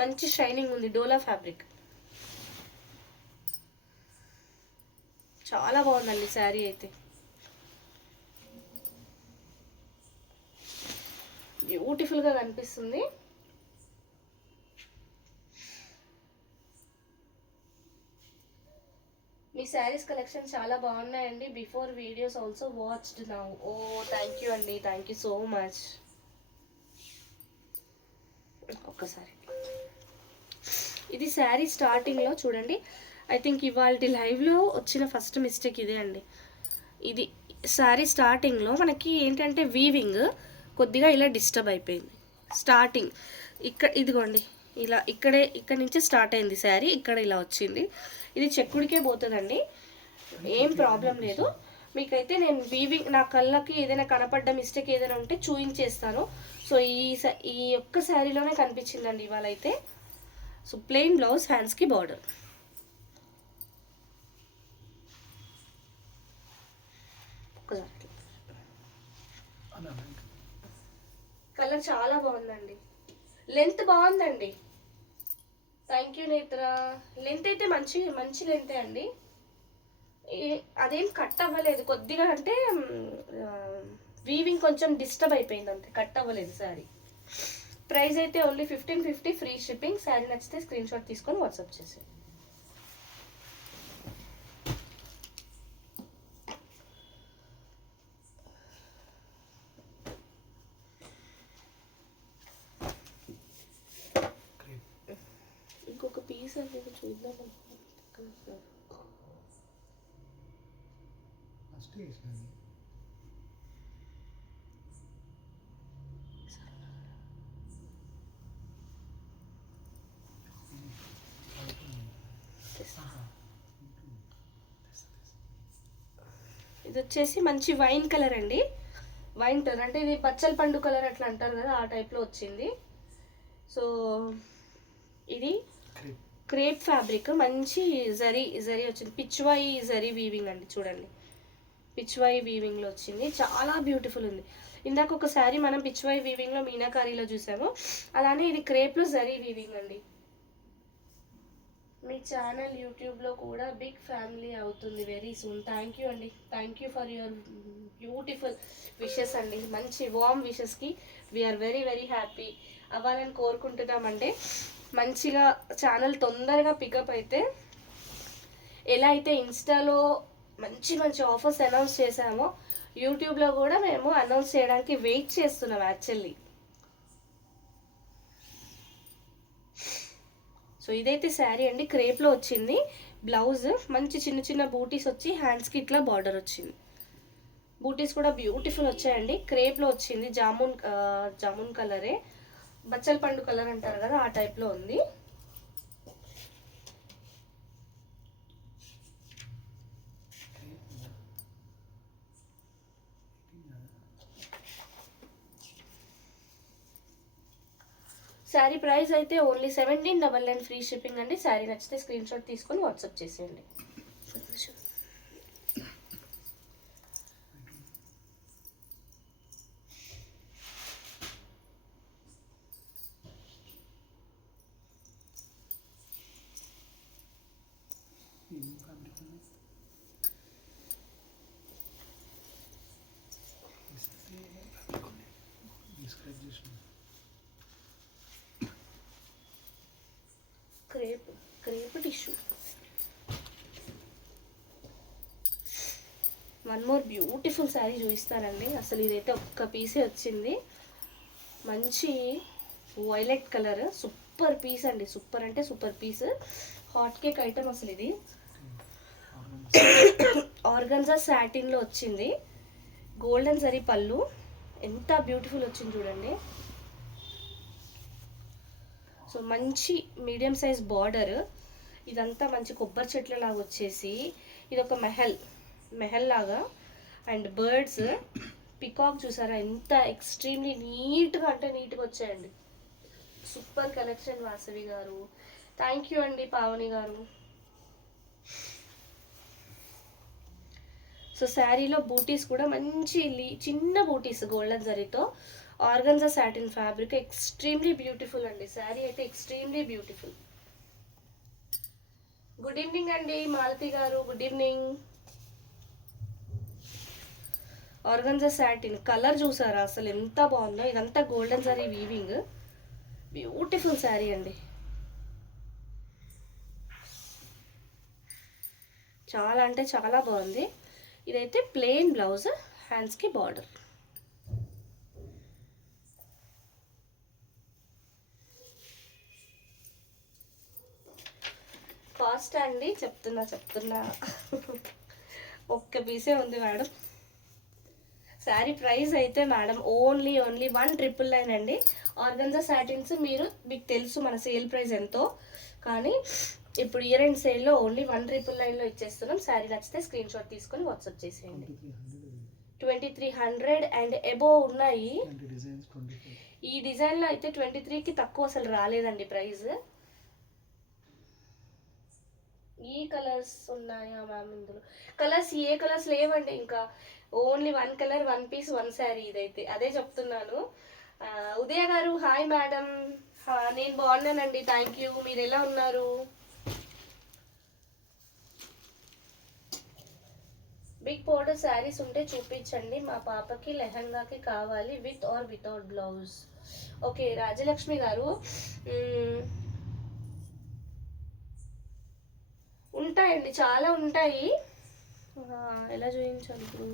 మంచి షైనింగ్ ఉంది, డోలా ఫ్యాబ్రిక్. చాలా బాగుందండి శారీ అయితే. బ్యూటిఫుల్గా కనిపిస్తుంది. మీ శారీస్ కలెక్షన్ చాలా బాగున్నాయండి. Before videos also watched now. Oh thank you అండి, థ్యాంక్ యూ సో మచ్. ఒక్కసారి ఇది శారీ స్టార్టింగ్లో చూడండి. ఐ థింక్ ఇవాళ లైవ్లో వచ్చిన ఫస్ట్ మిస్టేక్ ఇదే అండి. ఇది శారీ స్టార్టింగ్లో మనకి ఏంటంటే వీవింగ్ కొద్దిగా ఇలా డిస్టర్బ్ అయిపోయింది. స్టార్టింగ్ ఇదిగోండి ఇలా ఇక్కడ నుంచి స్టార్ట్ అయింది శారీ, ఇక్కడ ఇలా వచ్చింది. ఇది చెక్కుడికే పోతుందండి, ఏం ప్రాబ్లం లేదు. మీకైతే నేను వీవింగ్ నా కళ్ళకి ఏదైనా కనపడ్డ మిస్టేక్ ఏదైనా ఉంటే చూయించేస్తాను. సో ఈ ఒక్క శారీలోనే కనిపించిందండి ఇవాళ అయితే. సో ప్లెయిన్ బ్లౌజ్, హ్యాండ్స్కి బార్డర్. కలర్ చాలా బాగుందండి, లెంత్ బాగుందండి. థ్యాంక్ యూ నేత్ర. లెంత్ అయితే మంచి లెంతే అండి. అదేం కట్ అవ్వలేదు కొద్దిగా, అంటే వీవింగ్ కొంచెం డిస్టర్బ్ అయిపోయింది అంతే, కట్ అవ్వలేదు శారీ. ప్రైస్ అయితే ఓన్లీ 1550 ఫ్రీ షిప్పింగ్. శారీ నచ్చితే స్క్రీన్ షాట్ తీసుకొని వాట్సాప్ చేసేయండి. ఇంకొక పీస్ అనేది చూద్దాం అనుకుంటున్నాను. ఇది వచ్చేసి మంచి వైన్ కలర్ అండి. వైన్ కలర్ అంటే ఇది పచ్చల పండు కలర్ అట్లా అంటారు కదా, ఆ టైప్లో వచ్చింది. సో ఇది క్రేప్ ఫ్యాబ్రిక్, మంచి జరీ వచ్చింది. పిచ్వాయి జరీ వీవింగ్ అండి, చూడండి పిచ్వాయి వీవింగ్లో వచ్చింది. చాలా బ్యూటిఫుల్ ఉంది. ఇందాక ఒక శారీ మనం పిచ్వాయి వీవింగ్లో మీనాకారీలో చూసాము, అలానే ఇది క్రేప్లో జరీ వీవింగ్ అండి. మీ ఛానల్ యూట్యూబ్లో కూడా బిగ్ ఫ్యామిలీ అవుతుంది వెరీ సూన్. థ్యాంక్ యూ అండి, thank you for your beautiful wishes అండి. మంచి వార్మ్ విషెస్కి వీఆర్ వెరీ వెరీ హ్యాపీ అవ్వాలని కోరుకుంటున్నామండి. మంచిగా ఛానల్ తొందరగా పికప్ అయితే, ఎలా అయితే ఇన్స్టాలో మంచి ఆఫర్స్ అనౌన్స్ చేసామో యూట్యూబ్లో కూడా మేము అనౌన్స్ చేయడానికి వెయిట్ చేస్తున్నాం యాక్చువల్లీ. సో ఇదైతే శారీ అండి, క్రేప్లో వచ్చింది. బ్లౌజ్ మంచి చిన్న బూటీస్ వచ్చి హ్యాండ్స్కి ఇట్లా బార్డర్ వచ్చింది. బూటీస్ కూడా బ్యూటిఫుల్ వచ్చాయండి. క్రేప్లో వచ్చింది, జామున్ కలరే, బచ్చల పండు కలర్ అంటారు కదా, ఆ టైప్లో ఉంది. శారీ ప్రైస్ అయితే ఓన్లీ 1799 ఫ్రీ షిప్పింగ్ అండి. శారీ నచ్చితే స్క్రీన్ షాట్ తీసుకొని వాట్సాప్ చేసేయండి. Crepe tissue. One more beautiful sari చూపిస్తానండి. అసలు ఇదైతే ఒక్క పీసే వచ్చింది. మంచి వైలెట్ కలర్, సూపర్ పీస్ అండి, సూపర్ అంటే super piece. Hot cake item అసలు ఇది. ఆర్గన్జా సాటిన్లో వచ్చింది. గోల్డెన్ జరీ పళ్ళు, ఎంత బ్యూటిఫుల్ వచ్చింది చూడండి. సో మంచి మీడియం సైజ్ బార్డర్, ఇదంతా మంచి కొబ్బరి చెట్ల లాగా వచ్చేసి, ఇది ఒక మెహల్ మెహల్ లాగా. అండ్ బర్డ్స్ పికాక్ చూసారా ఎంత ఎక్స్ట్రీమ్లీ నీట్గా అంటే నీట్గా వచ్చాయండి. సూపర్ కలెక్షన్ వాసవి గారు. థ్యాంక్ యూ అండి పావని గారు. సో శారీలో బూటీస్ కూడా మంచి చిన్న బూటీస్ గోల్డెన్ జరీతో organza satin fabric extremely beautiful అండి. శారీ అయితే ఎక్స్ట్రీమ్లీ బ్యూటిఫుల్. గుడ్ ఈవినింగ్ అండి మాలతి గారు, good evening. Organza satin colour చూసారా అసలు ఎంత బాగుందో. ఇదంతా గోల్డెన్ జరీ వీవింగ్, బ్యూటిఫుల్ శారీ అండి. చాలా అంటే చాలా బాగుంది. ఇదైతే ప్లెయిన్ బ్లౌజ్, హ్యాండ్స్కి బార్డర్. కాస్ట్ అండి చెప్తున్నా ఒక్క పీసే ఉంది మేడం. శారీ ప్రైస్ అయితే మేడం ఓన్లీ 1,999 అండి. ఆర్గన్జా సాటిన్స్ మీకు తెలుసు మన సేల్ ప్రైస్ ఎంతో, కానీ ఇప్పుడు ఇయర్ ఎండ్ సేల్లో ఓన్లీ 1,999లో ఇచ్చేస్తున్నాం. శారీ నచ్చితే స్క్రీన్ షాట్ తీసుకొని వాట్సాప్ చేసేయండి. 2,300 అండ్ అబోవ్ ఉన్నాయి. ఈ డిజైన్లో అయితే 23కి తక్కువ అసలు రాలేదండి ప్రైస్. ఈ కలర్స్ ఉన్నాయా మ్యామ్? ఇందులో కలర్స్ ఏ కలర్స్ లేవండి, ఇంకా ఓన్లీ 1 కలర్ 1 పీస్ 1 శారీ. ఇదైతే అదే చెప్తున్నాను. ఉదయ గారు హాయ్ మేడం. నేను బాగున్నానండి, థ్యాంక్ యూ. మీరు ఎలా ఉన్నారు? బిగ్ బోర్డర్ శారీస్ ఉంటే చూపించండి, మా పాపకి లెహంగాకి కావాలి with or without blouse. Okay Rajalakshmi గారు, ఉంటాయండి చాలా ఉంటాయి. ఎలా చూపించాలి ఇప్పుడు?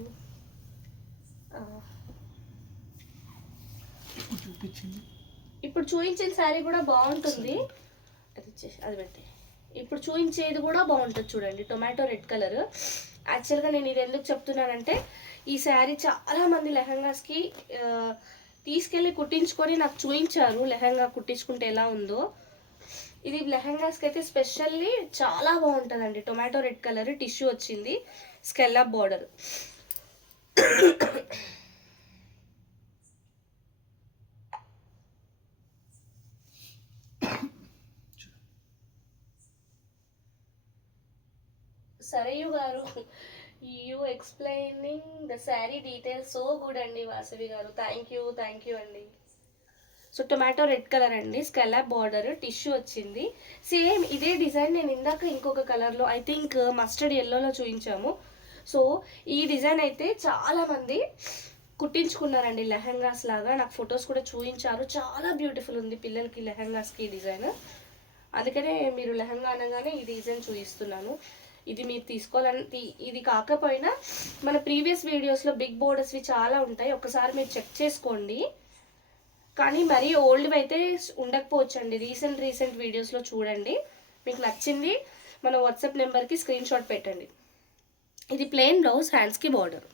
ఇప్పుడు చూపించిన శారీ కూడా బాగుంటుంది. అది పెట్టి ఇప్పుడు చూపించేది కూడా బాగుంటుంది చూడండి, టొమాటో రెడ్ కలర్. యాక్చువల్గా నేను ఇది ఎందుకు చెప్తున్నానంటే, ఈ శారీ చాలా మంది లెహంగాస్కి తీసుకెళ్ళి కుట్టించుకొని నాకు చూపించారు, లెహంగా కుట్టించుకుంటే ఎలా ఉందో. ఇది లెహంగాస్కి అయితే స్పెషల్లీ చాలా బాగుంటుందండి. టొమాటో రెడ్ కలర్ టిష్యూ వచ్చింది, స్కెల్లప్ బార్డర్. సరయు గారు, you explaining the sari details so good అండి వాసవి గారు. థ్యాంక్ యూ అండి. సో టొమాటో రెడ్ కలర్ అండి, స్కెలాప్ బార్డర్, టిష్యూ వచ్చింది. సేమ్ ఇదే డిజైన్ నేను ఇందాక ఇంకొక కలర్లో ఐ థింక్ మస్టర్డ్ ఎల్లోలో చూపించాము. సో ఈ డిజైన్ అయితే చాలామంది కుట్టించుకున్నారండి లెహంగాస్ లాగా. నాకు ఫొటోస్ కూడా చూపించారు, చాలా బ్యూటిఫుల్ ఉంది పిల్లలకి లెహంగాస్కి డిజైన్. అందుకనే మీరు లెహంగా అనగానే ఈ డిజైన్ చూపిస్తున్నాను. ఇది మీరు తీసుకోవాలని, ఇది కాకపోయినా మన ప్రీవియస్ వీడియోస్లో బిగ్ బోర్డర్స్వి చాలా ఉంటాయి, ఒకసారి మీరు చెక్ చేసుకోండి. కానీ మరీ ఓల్డ్వి అయితే ఉండకపోవచ్చు అండి. రీసెంట్ వీడియోస్లో చూడండి, మీకు నచ్చింది మన వాట్సాప్ నెంబర్కి స్క్రీన్ షాట్ పెట్టండి. ఇది ప్లెయిన్ బ్లౌజ్, హ్యాండ్స్కి బార్డర్.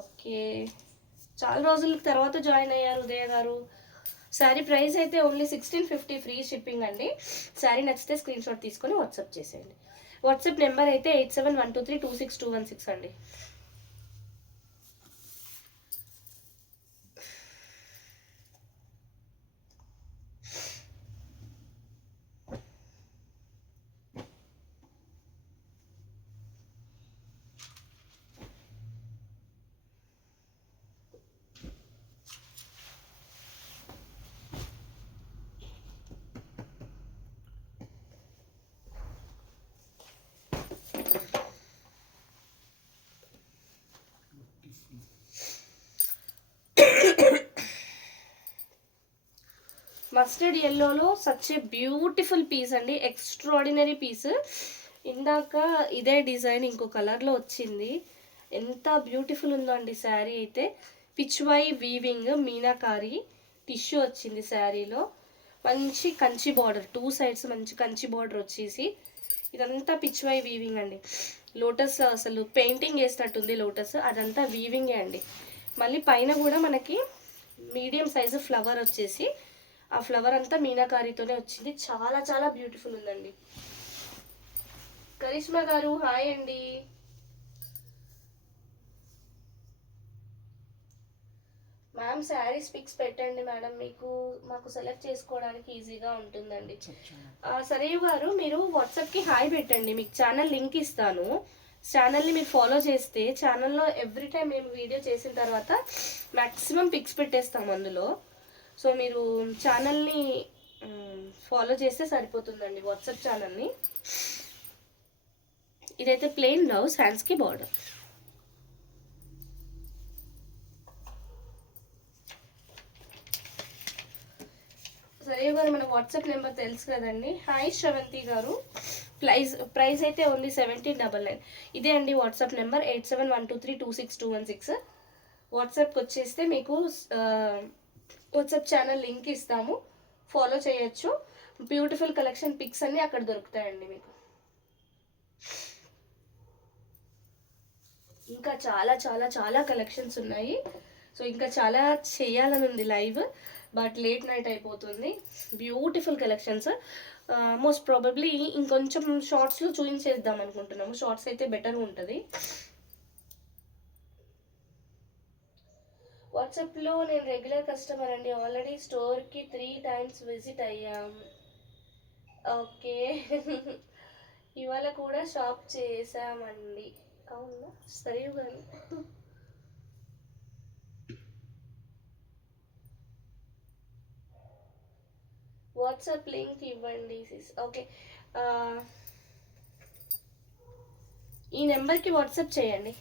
ఓకే, చాలా రోజుల తర్వాత జాయిన్ అయ్యారు ఉదయ గారు. శారీ ప్రైస్ అయితే ఓన్లీ 1650 ఫ్రీ షిప్పింగ్ అండి. శారీ నచ్చితే స్క్రీన్ షాట్ తీసుకొని వాట్సాప్ చేసేయండి. వాట్సాప్ నెంబర్ అయితే 8712326216 అండి. మస్టర్డ్ ఎల్లోలో సచ్ ఏ బ్యూటిఫుల్ పీస్ అండి, ఎక్స్ట్రాడినరీ పీస్. ఇందాక ఇదే డిజైన్ ఇంకో కలర్లో వచ్చింది, ఎంత బ్యూటిఫుల్ ఉందో అండి శారీ అయితే. పిచ్వై వీవింగ్ మీనాకారి టిష్యూ వచ్చింది శారీలో. మంచి కంచి బార్డర్, 2 సైడ్స్ మంచి కంచి బార్డర్ వచ్చేసి, ఇదంతా పిచ్వై వీవింగ్ అండి. లోటస్ అసలు పెయింటింగ్ వేసినట్టుంది లోటస్, అదంతా వీవింగే అండి. మళ్ళీ పైన కూడా మనకి మీడియం సైజు ఫ్లవర్ వచ్చేసి, ఆ ఫ్లవర్ అంతా మీనాకారితోనే వచ్చింది. చాలా చాలా బ్యూటిఫుల్ ఉందండి. కరిష్మా గారు హాయ్ అండి. మ్యామ్ శారీస్ పిక్స్ పెట్టండి మేడం, మాకు సెలెక్ట్ చేసుకోవడానికి ఈజీగా ఉంటుందండి. సరేయు గారు మీరు వాట్సాప్కి హాయ్ పెట్టండి, మీకు ఛానల్ లింక్ ఇస్తాను. ఛానల్ని మీరు ఫాలో చేస్తే ఛానల్లో ఎవ్రీ టైం మేము వీడియో చేసిన తర్వాత మ్యాక్సిమం పిక్స్ పెట్టేస్తాం అందులో. సో మీరు ఛానల్ని ఫాలో చేస్తే సరిపోతుందండి, వాట్సాప్ ఛానల్ని. ఇదైతే ప్లెయిన్ బ్లౌజ్, హ్యాండ్స్కి బార్డర్. సరే గారు మన వాట్సాప్ నెంబర్ తెలుసు కదండి. హాయ్ శ్రవంతి గారు. ప్రైస్ అయితే ఓన్లీ 1799. ఇదే అండి వాట్సాప్ నెంబర్ 8712326216. వాట్సాప్కి వచ్చేస్తే మీకు వాట్సాప్ ఛానల్ లింక్ ఇస్తాము, ఫాలో చేయొచ్చు. బ్యూటిఫుల్ కలెక్షన్ పిక్స్ అన్నీ అక్కడ దొరుకుతాయండి మీకు. ఇంకా చాలా చాలా చాలా కలెక్షన్స్ ఉన్నాయి. సో ఇంకా చాలా చేయాలని ఉంది లైవ్, బట్ లేట్ నైట్ అయిపోతుంది. Beautiful collections. మోస్ట్ ప్రాబబ్లీ ఇంకొంచెం షార్ట్స్లో చూపించేద్దాం అనుకుంటున్నాము. షార్ట్స్ అయితే బెటర్గా ఉంటుంది. వాట్సాప్లో నేను రెగ్యులర్ కస్టమర్ అండి, ఆల్రెడీ స్టోర్కి 3 times విజిట్ అయ్యాం. ఓకే ఇవాళ కూడా షాప్ చేసామండి. అవునా సరే గారు. వాట్సాప్ లింక్ ఇవ్వండి సిస్. ఓకే ఈ నెంబర్కి వాట్సాప్ చేయండి,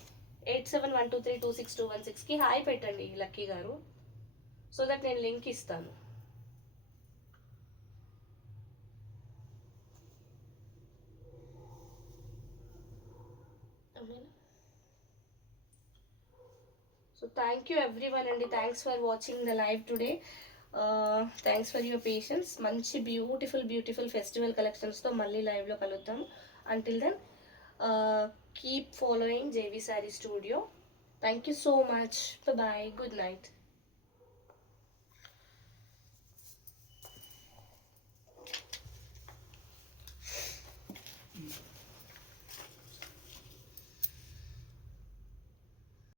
8712326216కి హాయ్ పెట్టండి లక్కీ గారు, సో దట్ నేను లింక్ ఇస్తాను. సో థ్యాంక్ యూ ఎవ్రీవన్ అండి, thanks for watching the live today. Thanks for your patience. మంచి బ్యూటిఫుల్ ఫెస్టివల్ కలెక్షన్స్తో మళ్ళీ లైవ్లో కలుద్దాం. Until then keep following JV Saree Studio. Thank you so much. Bye bye. Good night.